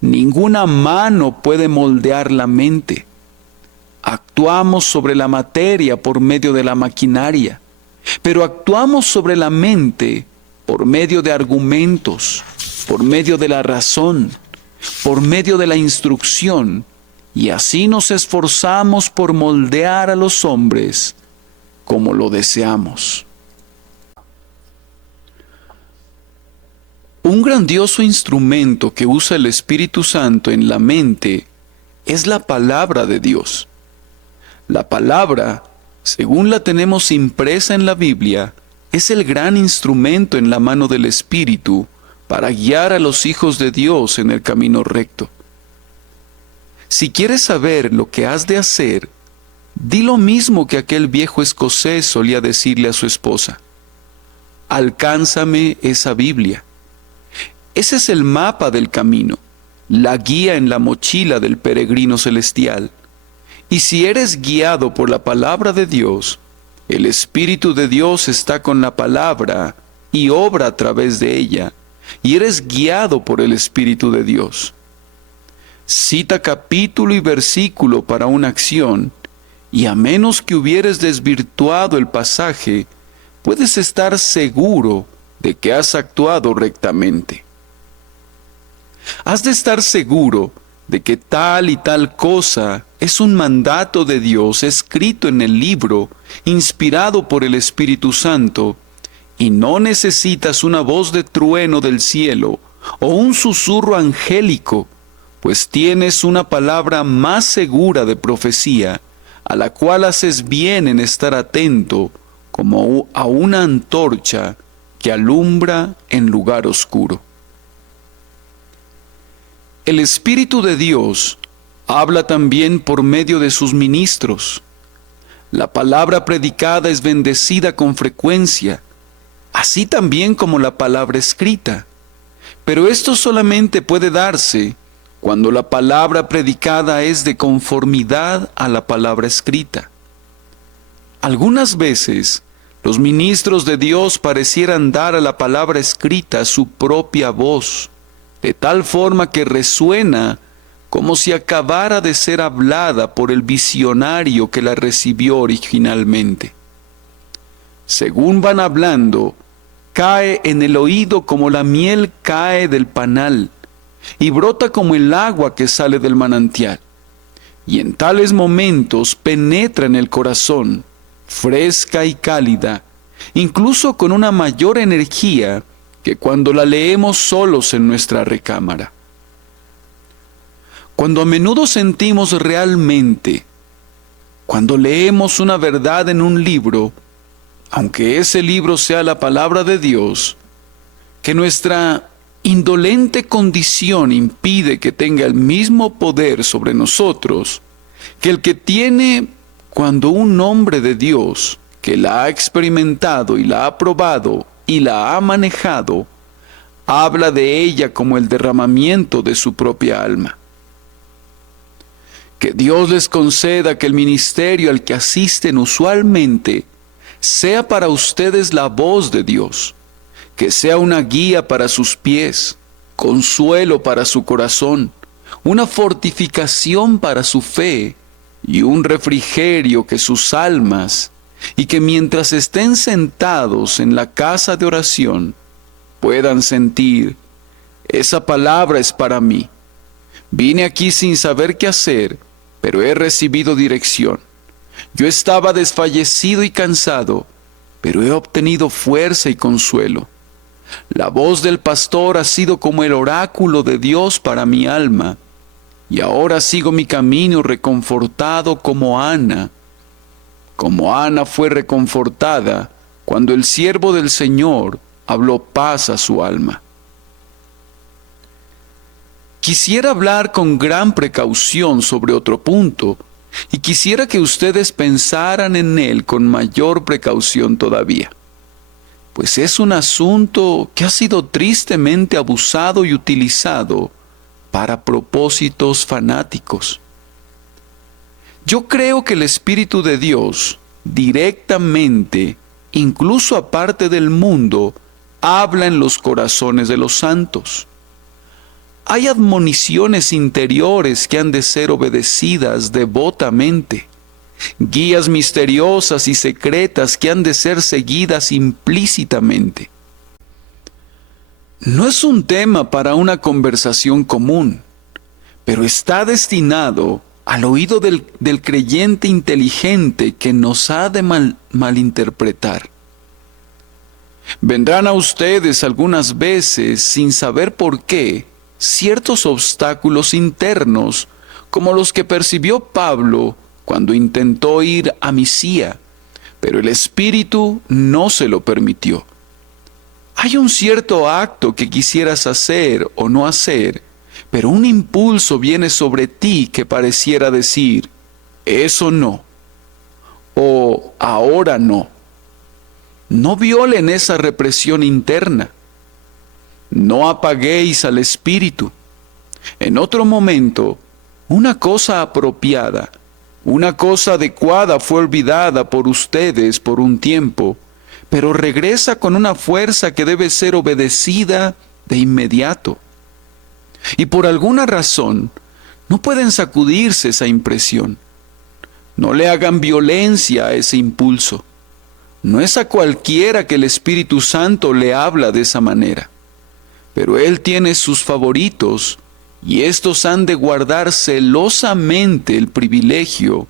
Ninguna mano puede moldear la mente. Actuamos sobre la materia por medio de la maquinaria, pero actuamos sobre la mente por medio de argumentos, por medio de la razón, por medio de la instrucción, y así nos esforzamos por moldear a los hombres como lo deseamos. Un grandioso instrumento que usa el Espíritu Santo en la mente es la palabra de Dios. La palabra, según la tenemos impresa en la Biblia, es el gran instrumento en la mano del Espíritu para guiar a los hijos de Dios en el camino recto. Si quieres saber lo que has de hacer, di lo mismo que aquel viejo escocés solía decirle a su esposa: alcánzame esa Biblia. Ese es el mapa del camino, la guía en la mochila del peregrino celestial. Y si eres guiado por la palabra de Dios, el Espíritu de Dios está con la palabra y obra a través de ella, y eres guiado por el Espíritu de Dios. Cita capítulo y versículo para una acción, y a menos que hubieres desvirtuado el pasaje, puedes estar seguro de que has actuado rectamente. Has de estar seguro de que tal y tal cosa es un mandato de Dios escrito en el libro, inspirado por el Espíritu Santo, y no necesitas una voz de trueno del cielo o un susurro angélico, pues tienes una palabra más segura de profecía, a la cual haces bien en estar atento como a una antorcha que alumbra en lugar oscuro. El Espíritu de Dios habla también por medio de sus ministros. La palabra predicada es bendecida con frecuencia, así también como la palabra escrita. Pero esto solamente puede darse cuando la palabra predicada es de conformidad a la palabra escrita. Algunas veces, los ministros de Dios parecieran dar a la palabra escrita su propia voz, de tal forma que resuena como si acabara de ser hablada por el visionario que la recibió originalmente. Según van hablando, cae en el oído como la miel cae del panal, y brota como el agua que sale del manantial, y en tales momentos penetra en el corazón, fresca y cálida, incluso con una mayor energía que cuando la leemos solos en nuestra recámara. Cuando a menudo sentimos realmente, cuando leemos una verdad en un libro, aunque ese libro sea la palabra de Dios, que nuestra indolente condición impide que tenga el mismo poder sobre nosotros que el que tiene cuando un hombre de Dios que la ha experimentado y la ha probado y la ha manejado, habla de ella como el derramamiento de su propia alma. Que Dios les conceda que el ministerio al que asisten usualmente sea para ustedes la voz de Dios, que sea una guía para sus pies, consuelo para su corazón, una fortificación para su fe y un refrigerio que sus almas, y que mientras estén sentados en la casa de oración, puedan sentir: esa palabra es para mí. Vine aquí sin saber qué hacer, pero he recibido dirección. Yo estaba desfallecido y cansado, pero he obtenido fuerza y consuelo. La voz del pastor ha sido como el oráculo de Dios para mi alma, y ahora sigo mi camino reconfortado como Ana. Como Ana fue reconfortada cuando el siervo del Señor habló paz a su alma. Quisiera hablar con gran precaución sobre otro punto, y quisiera que ustedes pensaran en él con mayor precaución todavía, pues es un asunto que ha sido tristemente abusado y utilizado para propósitos fanáticos. Yo creo que el Espíritu de Dios, directamente, incluso aparte del mundo, habla en los corazones de los santos. Hay admoniciones interiores que han de ser obedecidas devotamente, guías misteriosas y secretas que han de ser seguidas implícitamente. No es un tema para una conversación común, pero está destinado al oído del creyente inteligente que nos ha de malinterpretar. Vendrán a ustedes algunas veces, sin saber por qué, ciertos obstáculos internos, como los que percibió Pablo cuando intentó ir a Misia, pero el Espíritu no se lo permitió. Hay un cierto acto que quisieras hacer o no hacer, pero un impulso viene sobre ti que pareciera decir, eso no, o ahora no. No violen esa represión interna. No apaguéis al Espíritu. En otro momento, una cosa apropiada, una cosa adecuada fue olvidada por ustedes por un tiempo, pero regresa con una fuerza que debe ser obedecida de inmediato. Y por alguna razón, no pueden sacudirse esa impresión. No le hagan violencia a ese impulso. No es a cualquiera que el Espíritu Santo le habla de esa manera. Pero Él tiene sus favoritos, y estos han de guardar celosamente el privilegio,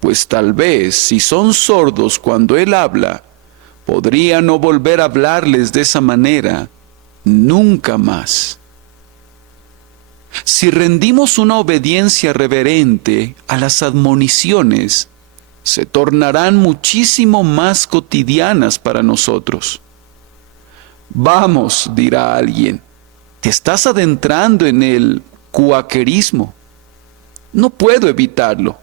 pues tal vez, si son sordos cuando Él habla, podría no volver a hablarles de esa manera nunca más. Si rendimos una obediencia reverente a las admoniciones, se tornarán muchísimo más cotidianas para nosotros. Vamos, dirá alguien, te estás adentrando en el cuaquerismo. No puedo evitarlo.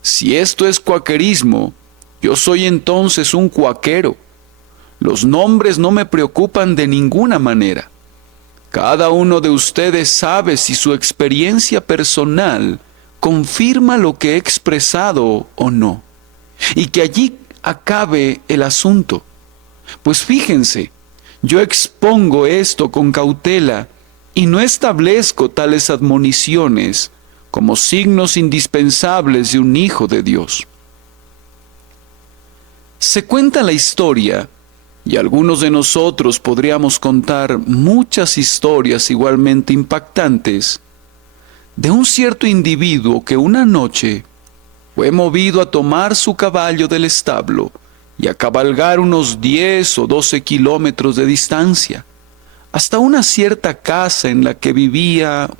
Si esto es cuaquerismo, yo soy entonces un cuaquero. Los nombres no me preocupan de ninguna manera. Cada uno de ustedes sabe si su experiencia personal confirma lo que he expresado o no, y que allí acabe el asunto. Pues fíjense, yo expongo esto con cautela y no establezco tales admoniciones como signos indispensables de un hijo de Dios. Se cuenta la historia, y algunos de nosotros podríamos contar muchas historias igualmente impactantes, de un cierto individuo que una noche fue movido a tomar su caballo del establo y a cabalgar unos 10 o 12 kilómetros de distancia, hasta una cierta casa en la que vivía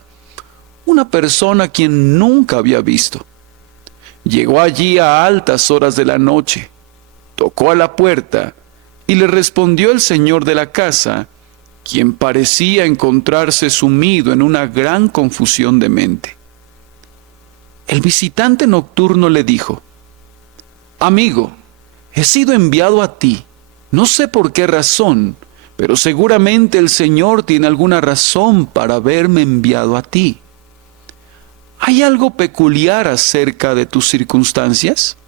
una persona a quien nunca había visto. Llegó allí a altas horas de la noche, tocó a la puerta y le respondió el señor de la casa, quien parecía encontrarse sumido en una gran confusión de mente. El visitante nocturno le dijo: «Amigo, he sido enviado a ti. No sé por qué razón, pero seguramente el Señor tiene alguna razón para haberme enviado a ti. ¿Hay algo peculiar acerca de tus circunstancias?».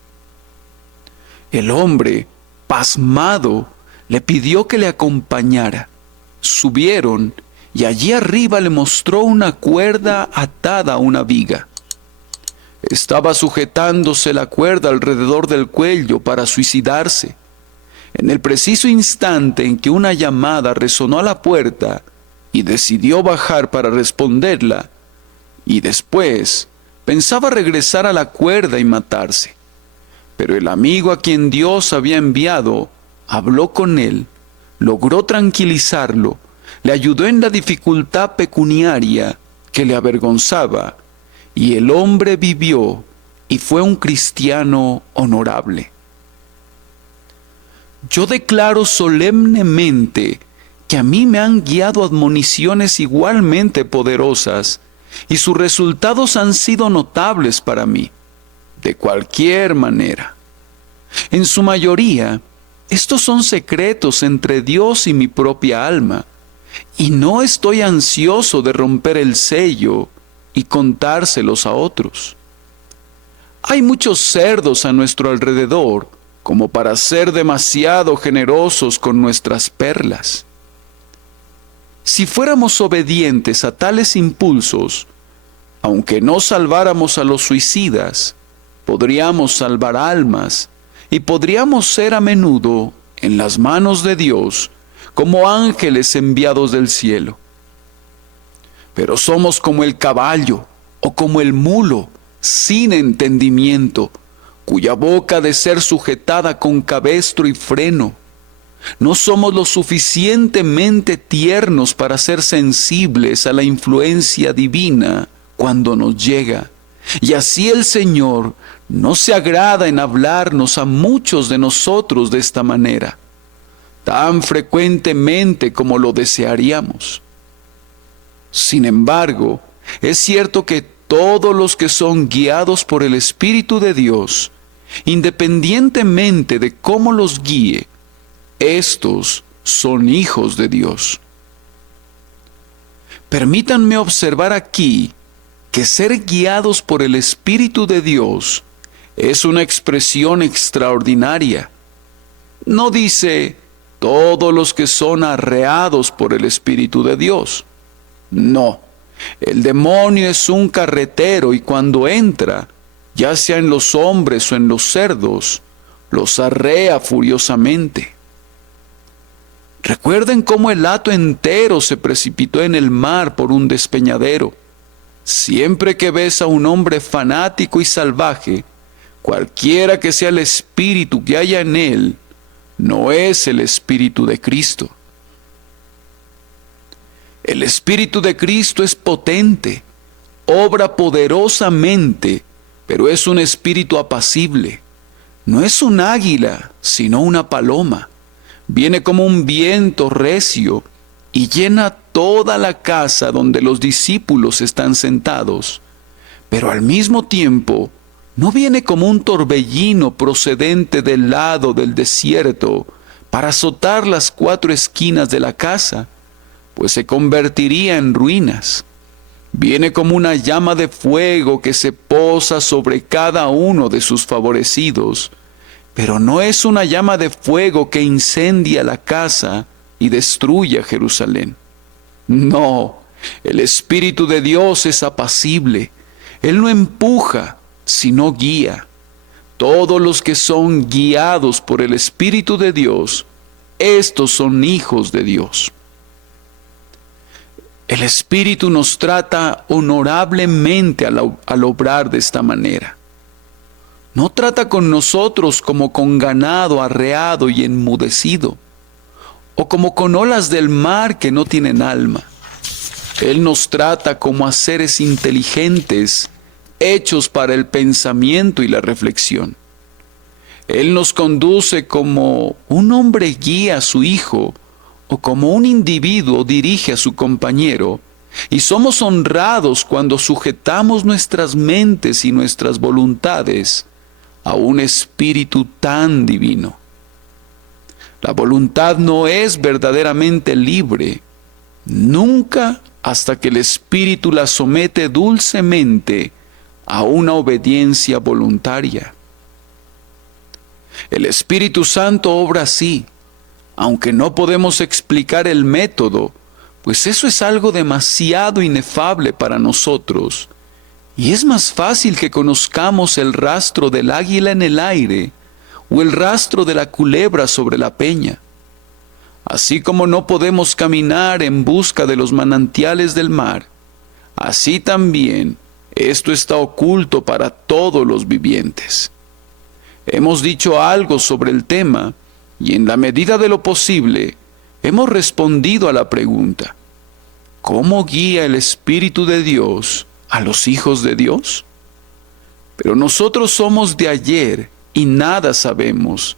El hombre, pasmado, le pidió que le acompañara. Subieron y allí arriba le mostró una cuerda atada a una viga. Estaba sujetándose la cuerda alrededor del cuello para suicidarse. En el preciso instante en que una llamada resonó a la puerta y decidió bajar para responderla, y después pensaba regresar a la cuerda y matarse. Pero el amigo a quien Dios había enviado habló con él, logró tranquilizarlo, le ayudó en la dificultad pecuniaria que le avergonzaba, y el hombre vivió y fue un cristiano honorable. Yo declaro solemnemente que a mí me han guiado admoniciones igualmente poderosas, y sus resultados han sido notables para mí, de cualquier manera. En su mayoría, estos son secretos entre Dios y mi propia alma, y no estoy ansioso de romper el sello y contárselos a otros. Hay muchos cerdos a nuestro alrededor como para ser demasiado generosos con nuestras perlas. Si fuéramos obedientes a tales impulsos, aunque no salváramos a los suicidas, podríamos salvar almas y podríamos ser a menudo en las manos de Dios como ángeles enviados del cielo. Pero somos como el caballo o como el mulo, sin entendimiento, cuya boca ha de ser sujetada con cabestro y freno. No somos lo suficientemente tiernos para ser sensibles a la influencia divina cuando nos llega. Y así el Señor no se agrada en hablarnos a muchos de nosotros de esta manera, tan frecuentemente como lo desearíamos. Sin embargo, es cierto que todos los que son guiados por el Espíritu de Dios, independientemente de cómo los guíe, estos son hijos de Dios. Permítanme observar aquí que ser guiados por el Espíritu de Dios es una expresión extraordinaria. No dice todos los que son arreados por el Espíritu de Dios. No, el demonio es un carretero y cuando entra, ya sea en los hombres o en los cerdos, los arrea furiosamente. Recuerden cómo el hato entero se precipitó en el mar por un despeñadero. Siempre que ves a un hombre fanático y salvaje, cualquiera que sea el espíritu que haya en él, no es el Espíritu de Cristo. El Espíritu de Cristo es potente, obra poderosamente, pero es un espíritu apacible. No es un águila, sino una paloma. Viene como un viento recio y llena toda la casa donde los discípulos están sentados, pero al mismo tiempo no viene como un torbellino procedente del lado del desierto para azotar las 4 esquinas de la casa, pues se convertiría en ruinas. Viene como una llama de fuego que se posa sobre cada uno de sus favorecidos, pero no es una llama de fuego que incendia la casa y destruye a Jerusalén. No, el Espíritu de Dios es apacible. Él no empuja, sino guía. Todos los que son guiados por el Espíritu de Dios, estos son hijos de Dios. El Espíritu nos trata honorablemente al obrar de esta manera. No trata con nosotros como con ganado arreado y enmudecido, o como con olas del mar que no tienen alma. Él nos trata como a seres inteligentes, hechos para el pensamiento y la reflexión. Él nos conduce como un hombre guía a su hijo, o como un individuo dirige a su compañero, y somos honrados cuando sujetamos nuestras mentes y nuestras voluntades a un espíritu tan divino. La voluntad no es verdaderamente libre, nunca hasta que el espíritu la somete dulcemente a una obediencia voluntaria. El Espíritu Santo obra así, aunque no podemos explicar el método, pues eso es algo demasiado inefable para nosotros. Y es más fácil que conozcamos el rastro del águila en el aire o el rastro de la culebra sobre la peña. Así como no podemos caminar en busca de los manantiales del mar, así también esto está oculto para todos los vivientes. Hemos dicho algo sobre el tema y en la medida de lo posible hemos respondido a la pregunta: ¿cómo guía el Espíritu de Dios a los hijos de Dios? Pero nosotros somos de ayer y nada sabemos,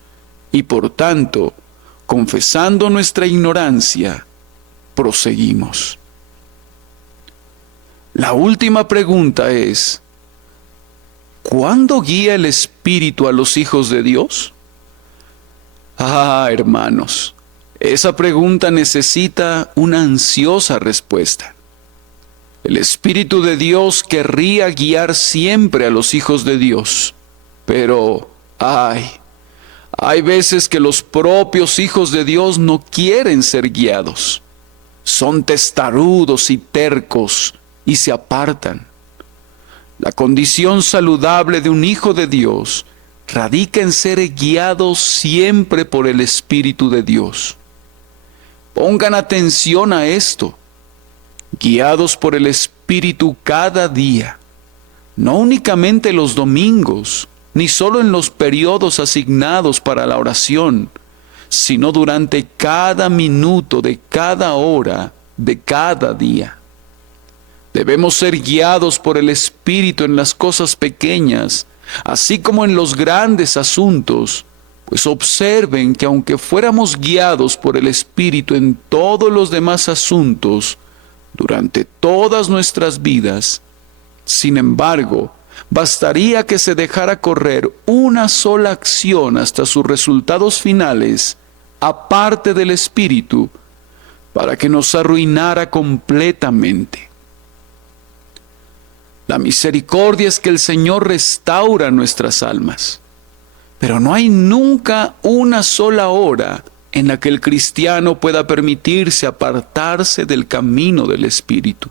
y por tanto, confesando nuestra ignorancia, proseguimos. La última pregunta es: ¿cuándo guía el Espíritu a los hijos de Dios? Hermanos, esa pregunta necesita una ansiosa respuesta. El Espíritu de Dios querría guiar siempre a los hijos de Dios, pero hay veces que los propios hijos de Dios no quieren ser guiados. Son testarudos y tercos y se apartan. La condición saludable de un hijo de Dios radica en ser guiados siempre por el Espíritu de Dios. Pongan atención a esto. Guiados por el Espíritu cada día, no únicamente los domingos, ni solo en los periodos asignados para la oración, sino durante cada minuto de cada hora de cada día. Debemos ser guiados por el Espíritu en las cosas pequeñas, así como en los grandes asuntos, pues observen que aunque fuéramos guiados por el Espíritu en todos los demás asuntos, durante todas nuestras vidas, sin embargo, bastaría que se dejara correr una sola acción hasta sus resultados finales, aparte del Espíritu, para que nos arruinara completamente. La misericordia es que el Señor restaura nuestras almas, pero no hay nunca una sola hora en la que el cristiano pueda permitirse apartarse del camino del Espíritu.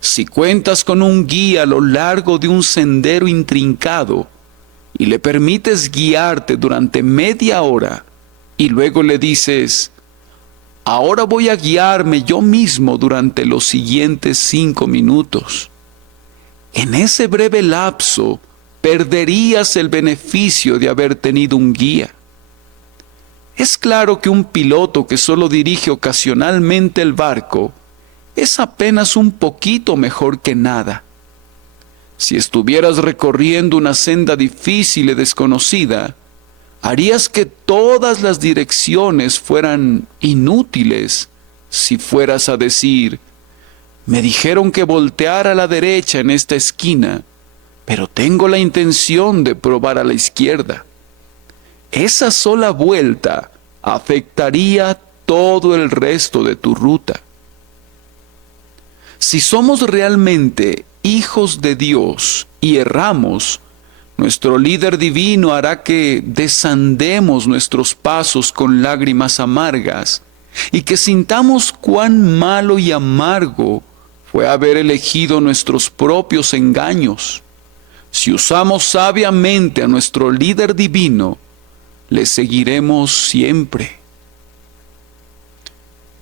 Si cuentas con un guía a lo largo de un sendero intrincado y le permites guiarte durante media hora y luego le dices: ahora voy a guiarme yo mismo durante los siguientes 5 minutos. En ese breve lapso perderías el beneficio de haber tenido un guía. Es claro que un piloto que solo dirige ocasionalmente el barco es apenas un poquito mejor que nada. Si estuvieras recorriendo una senda difícil y desconocida, harías que todas las direcciones fueran inútiles si fueras a decir: me dijeron que volteara a la derecha en esta esquina, pero tengo la intención de probar a la izquierda. Esa sola vuelta afectaría todo el resto de tu ruta. Si somos realmente hijos de Dios y erramos, nuestro líder divino hará que desandemos nuestros pasos con lágrimas amargas y que sintamos cuán malo y amargo fue haber elegido nuestros propios engaños. Si usamos sabiamente a nuestro líder divino, le seguiremos siempre.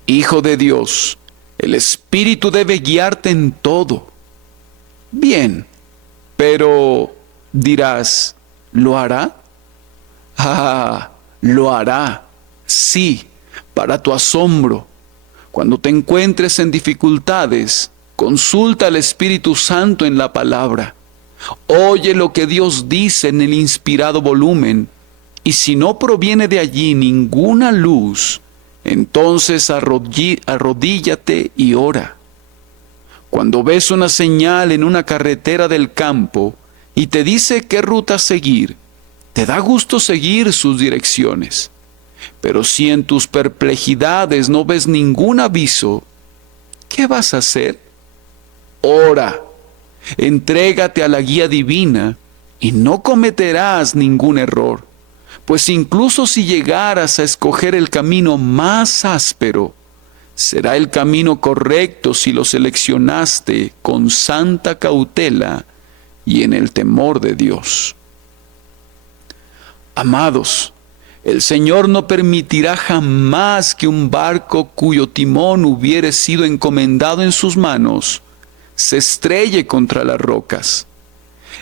Hijo de Dios, el Espíritu debe guiarte en todo. Bien, pero dirás, ¿lo hará? Lo hará, sí, para tu asombro. Cuando te encuentres en dificultades, consulta al Espíritu Santo en la palabra. Oye lo que Dios dice en el inspirado volumen, y si no proviene de allí ninguna luz, entonces arrodíllate y ora. Cuando ves una señal en una carretera del campo y te dice qué ruta seguir, te da gusto seguir sus direcciones. Pero si en tus perplejidades no ves ningún aviso, ¿qué vas a hacer? Ora, entrégate a la guía divina y no cometerás ningún error. Pues incluso si llegaras a escoger el camino más áspero, será el camino correcto si lo seleccionaste con santa cautela y en el temor de Dios. Amados, el Señor no permitirá jamás que un barco cuyo timón hubiere sido encomendado en sus manos se estrelle contra las rocas.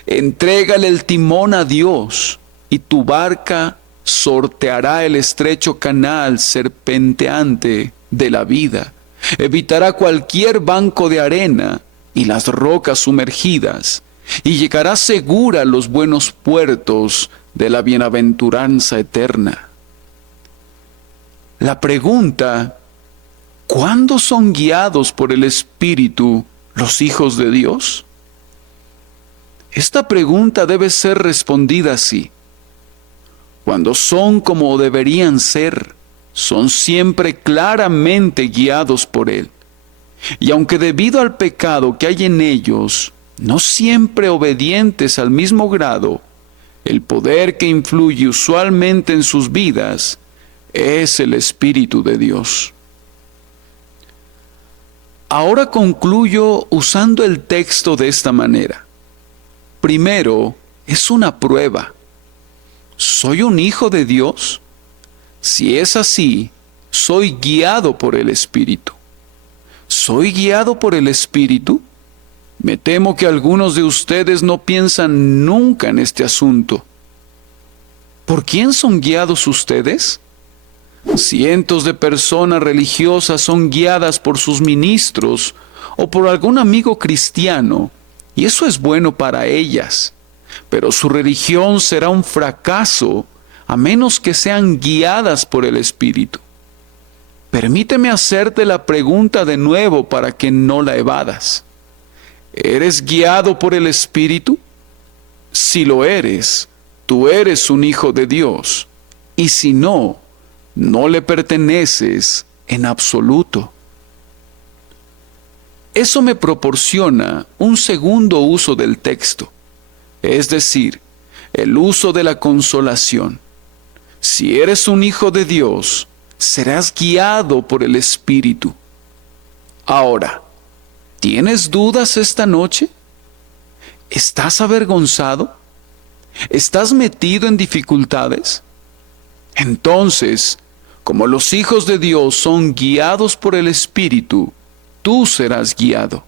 Entrégale el timón a Dios y tu barca sorteará el estrecho canal serpenteante de la vida, evitará cualquier banco de arena y las rocas sumergidas, y llegará segura a los buenos puertos de la bienaventuranza eterna. La pregunta, ¿cuándo son guiados por el Espíritu los hijos de Dios? Esta pregunta debe ser respondida así: cuando son como deberían ser, son siempre claramente guiados por Él. Y aunque debido al pecado que hay en ellos, no siempre obedientes al mismo grado, el poder que influye usualmente en sus vidas es el Espíritu de Dios. Ahora concluyo usando el texto de esta manera. Primero, es una prueba. ¿Soy un hijo de Dios? Si es así, soy guiado por el Espíritu. ¿Soy guiado por el Espíritu? Me temo que algunos de ustedes no piensan nunca en este asunto. ¿Por quién son guiados ustedes? Cientos de personas religiosas son guiadas por sus ministros o por algún amigo cristiano, y eso es bueno para ellas. Pero su religión será un fracaso a menos que sean guiadas por el Espíritu. Permíteme hacerte la pregunta de nuevo para que no la evadas. ¿Eres guiado por el Espíritu? Si lo eres, tú eres un hijo de Dios, y si no, no le perteneces en absoluto. Eso me proporciona un segundo uso del texto, es decir, el uso de la consolación. Si eres un hijo de Dios, serás guiado por el Espíritu. Ahora, ¿tienes dudas esta noche? ¿Estás avergonzado? ¿Estás metido en dificultades? Entonces, como los hijos de Dios son guiados por el Espíritu, tú serás guiado.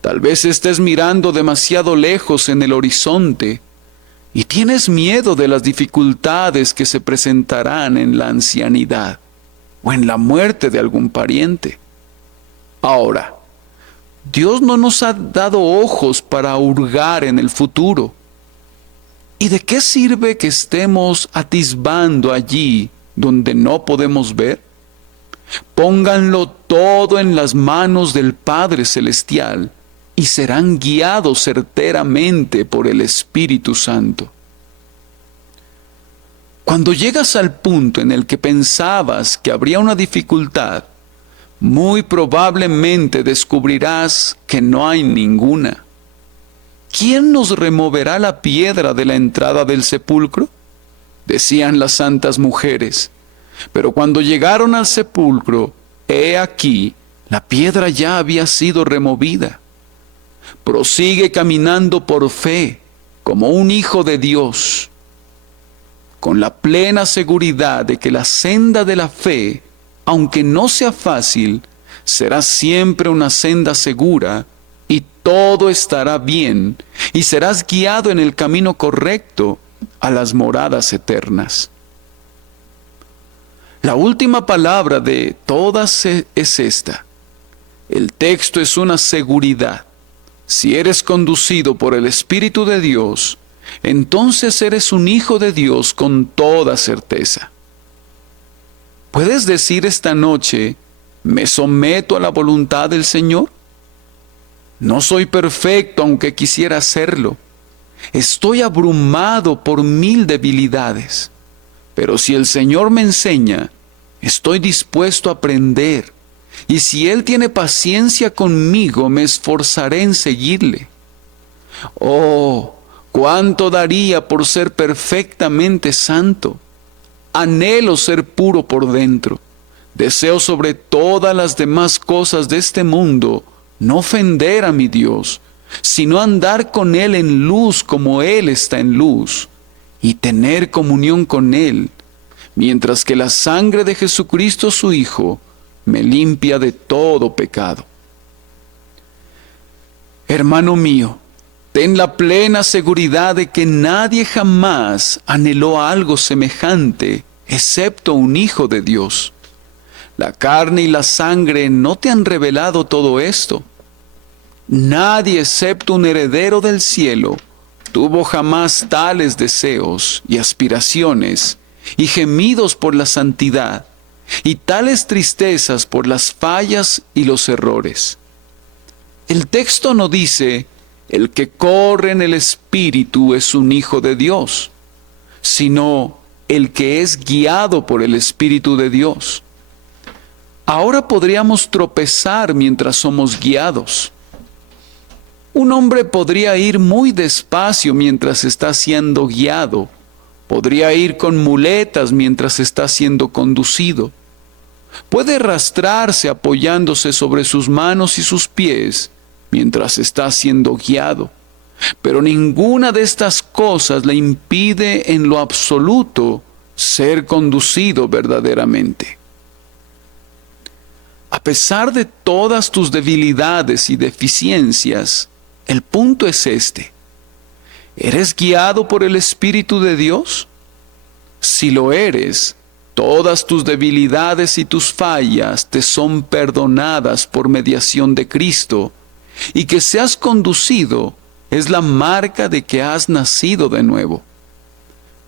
Tal vez estés mirando demasiado lejos en el horizonte y tienes miedo de las dificultades que se presentarán en la ancianidad o en la muerte de algún pariente. Ahora, Dios no nos ha dado ojos para hurgar en el futuro. ¿Y de qué sirve que estemos atisbando allí donde no podemos ver? Pónganlo todo en las manos del Padre Celestial y serán guiados certeramente por el Espíritu Santo. Cuando llegas al punto en el que pensabas que habría una dificultad, muy probablemente descubrirás que no hay ninguna. ¿Quién nos removerá la piedra de la entrada del sepulcro?, decían las santas mujeres. Pero cuando llegaron al sepulcro, he aquí, la piedra ya había sido removida. Prosigue caminando por fe, como un hijo de Dios, con la plena seguridad de que la senda de la fe, aunque no sea fácil, será siempre una senda segura, y todo estará bien, y serás guiado en el camino correcto a las moradas eternas. La última palabra de todas es esta. El texto es una seguridad. Si eres conducido por el Espíritu de Dios, entonces eres un hijo de Dios con toda certeza. ¿Puedes decir esta noche, me someto a la voluntad del Señor? No soy perfecto aunque quisiera serlo. Estoy abrumado por 1000 debilidades. Pero si el Señor me enseña, estoy dispuesto a aprender. Y si Él tiene paciencia conmigo, me esforzaré en seguirle. Oh, cuánto daría por ser perfectamente santo. Anhelo ser puro por dentro. Deseo sobre todas las demás cosas de este mundo no ofender a mi Dios, sino andar con Él en luz como Él está en luz, y tener comunión con Él, mientras que la sangre de Jesucristo su Hijo me limpia de todo pecado. Hermano mío, Ten la plena seguridad de que nadie jamás anheló algo semejante, excepto un hijo de Dios. La carne y la sangre no te han revelado todo esto. Nadie excepto un heredero del cielo tuvo jamás tales deseos y aspiraciones y gemidos por la santidad y tales tristezas por las fallas y los errores. El texto no dice: el que corre en el Espíritu es un hijo de Dios, sino el que es guiado por el Espíritu de Dios. Ahora podríamos tropezar mientras somos guiados. Un hombre podría ir muy despacio mientras está siendo guiado. Podría ir con muletas mientras está siendo conducido. Puede arrastrarse apoyándose sobre sus manos y sus pies mientras está siendo guiado. Pero ninguna de estas cosas le impide en lo absoluto ser conducido verdaderamente. A pesar de todas tus debilidades y deficiencias, el punto es este: ¿eres guiado por el Espíritu de Dios? Si lo eres, todas tus debilidades y tus fallas te son perdonadas por mediación de Cristo, y que seas conducido es la marca de que has nacido de nuevo.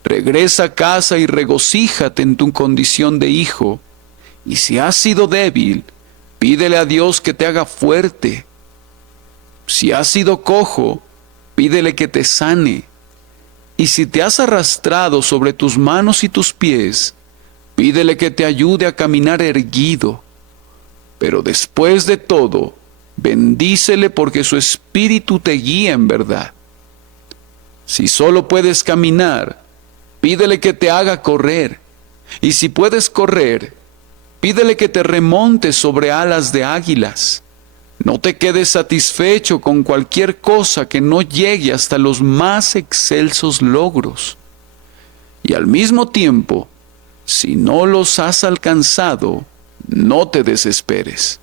Regresa a casa y regocíjate en tu condición de hijo, y si has sido débil, pídele a Dios que te haga fuerte. Si has sido cojo, pídele que te sane. Y si te has arrastrado sobre tus manos y tus pies, pídele que te ayude a caminar erguido. Pero después de todo, bendícele porque su espíritu te guía en verdad. Si solo puedes caminar, pídele que te haga correr. Y si puedes correr, pídele que te remontes sobre alas de águilas. No te quedes satisfecho con cualquier cosa que no llegue hasta los más excelsos logros. Y al mismo tiempo, si no los has alcanzado, no te desesperes.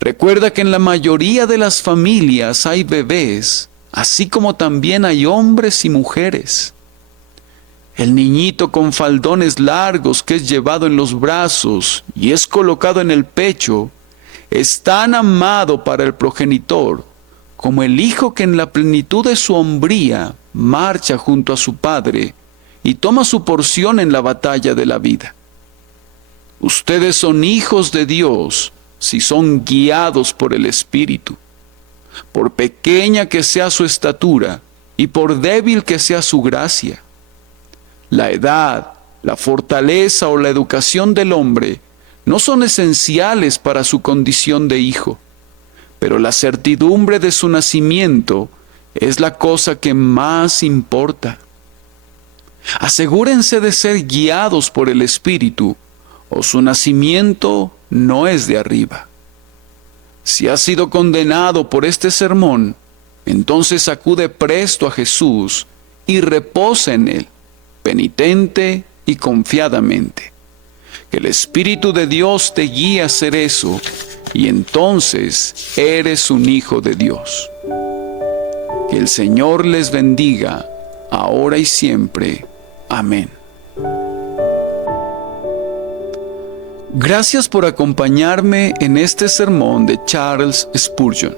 Recuerda que en la mayoría de las familias hay bebés, así como también hay hombres y mujeres. El niñito con faldones largos que es llevado en los brazos y es colocado en el pecho es tan amado para el progenitor como el hijo que en la plenitud de su hombría marcha junto a su padre y toma su porción en la batalla de la vida. Ustedes son hijos de Dios si son guiados por el Espíritu. Por pequeña que sea su estatura y por débil que sea su gracia. La edad, la fortaleza o la educación del hombre no son esenciales para su condición de hijo, pero la certidumbre de su nacimiento es la cosa que más importa. Asegúrense de ser guiados por el Espíritu, o su nacimiento no es de arriba. Si has sido condenado por este sermón, entonces acude presto a Jesús y reposa en Él, penitente y confiadamente. Que el Espíritu de Dios te guíe a hacer eso, y entonces eres un hijo de Dios. Que el Señor les bendiga, ahora y siempre. Amén. Gracias por acompañarme en este sermón de Charles Spurgeon.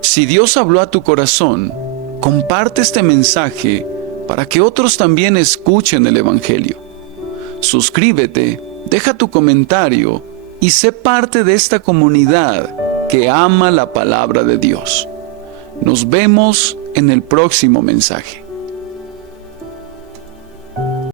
Si Dios habló a tu corazón, comparte este mensaje para que otros también escuchen el Evangelio. Suscríbete, deja tu comentario y sé parte de esta comunidad que ama la palabra de Dios. Nos vemos en el próximo mensaje.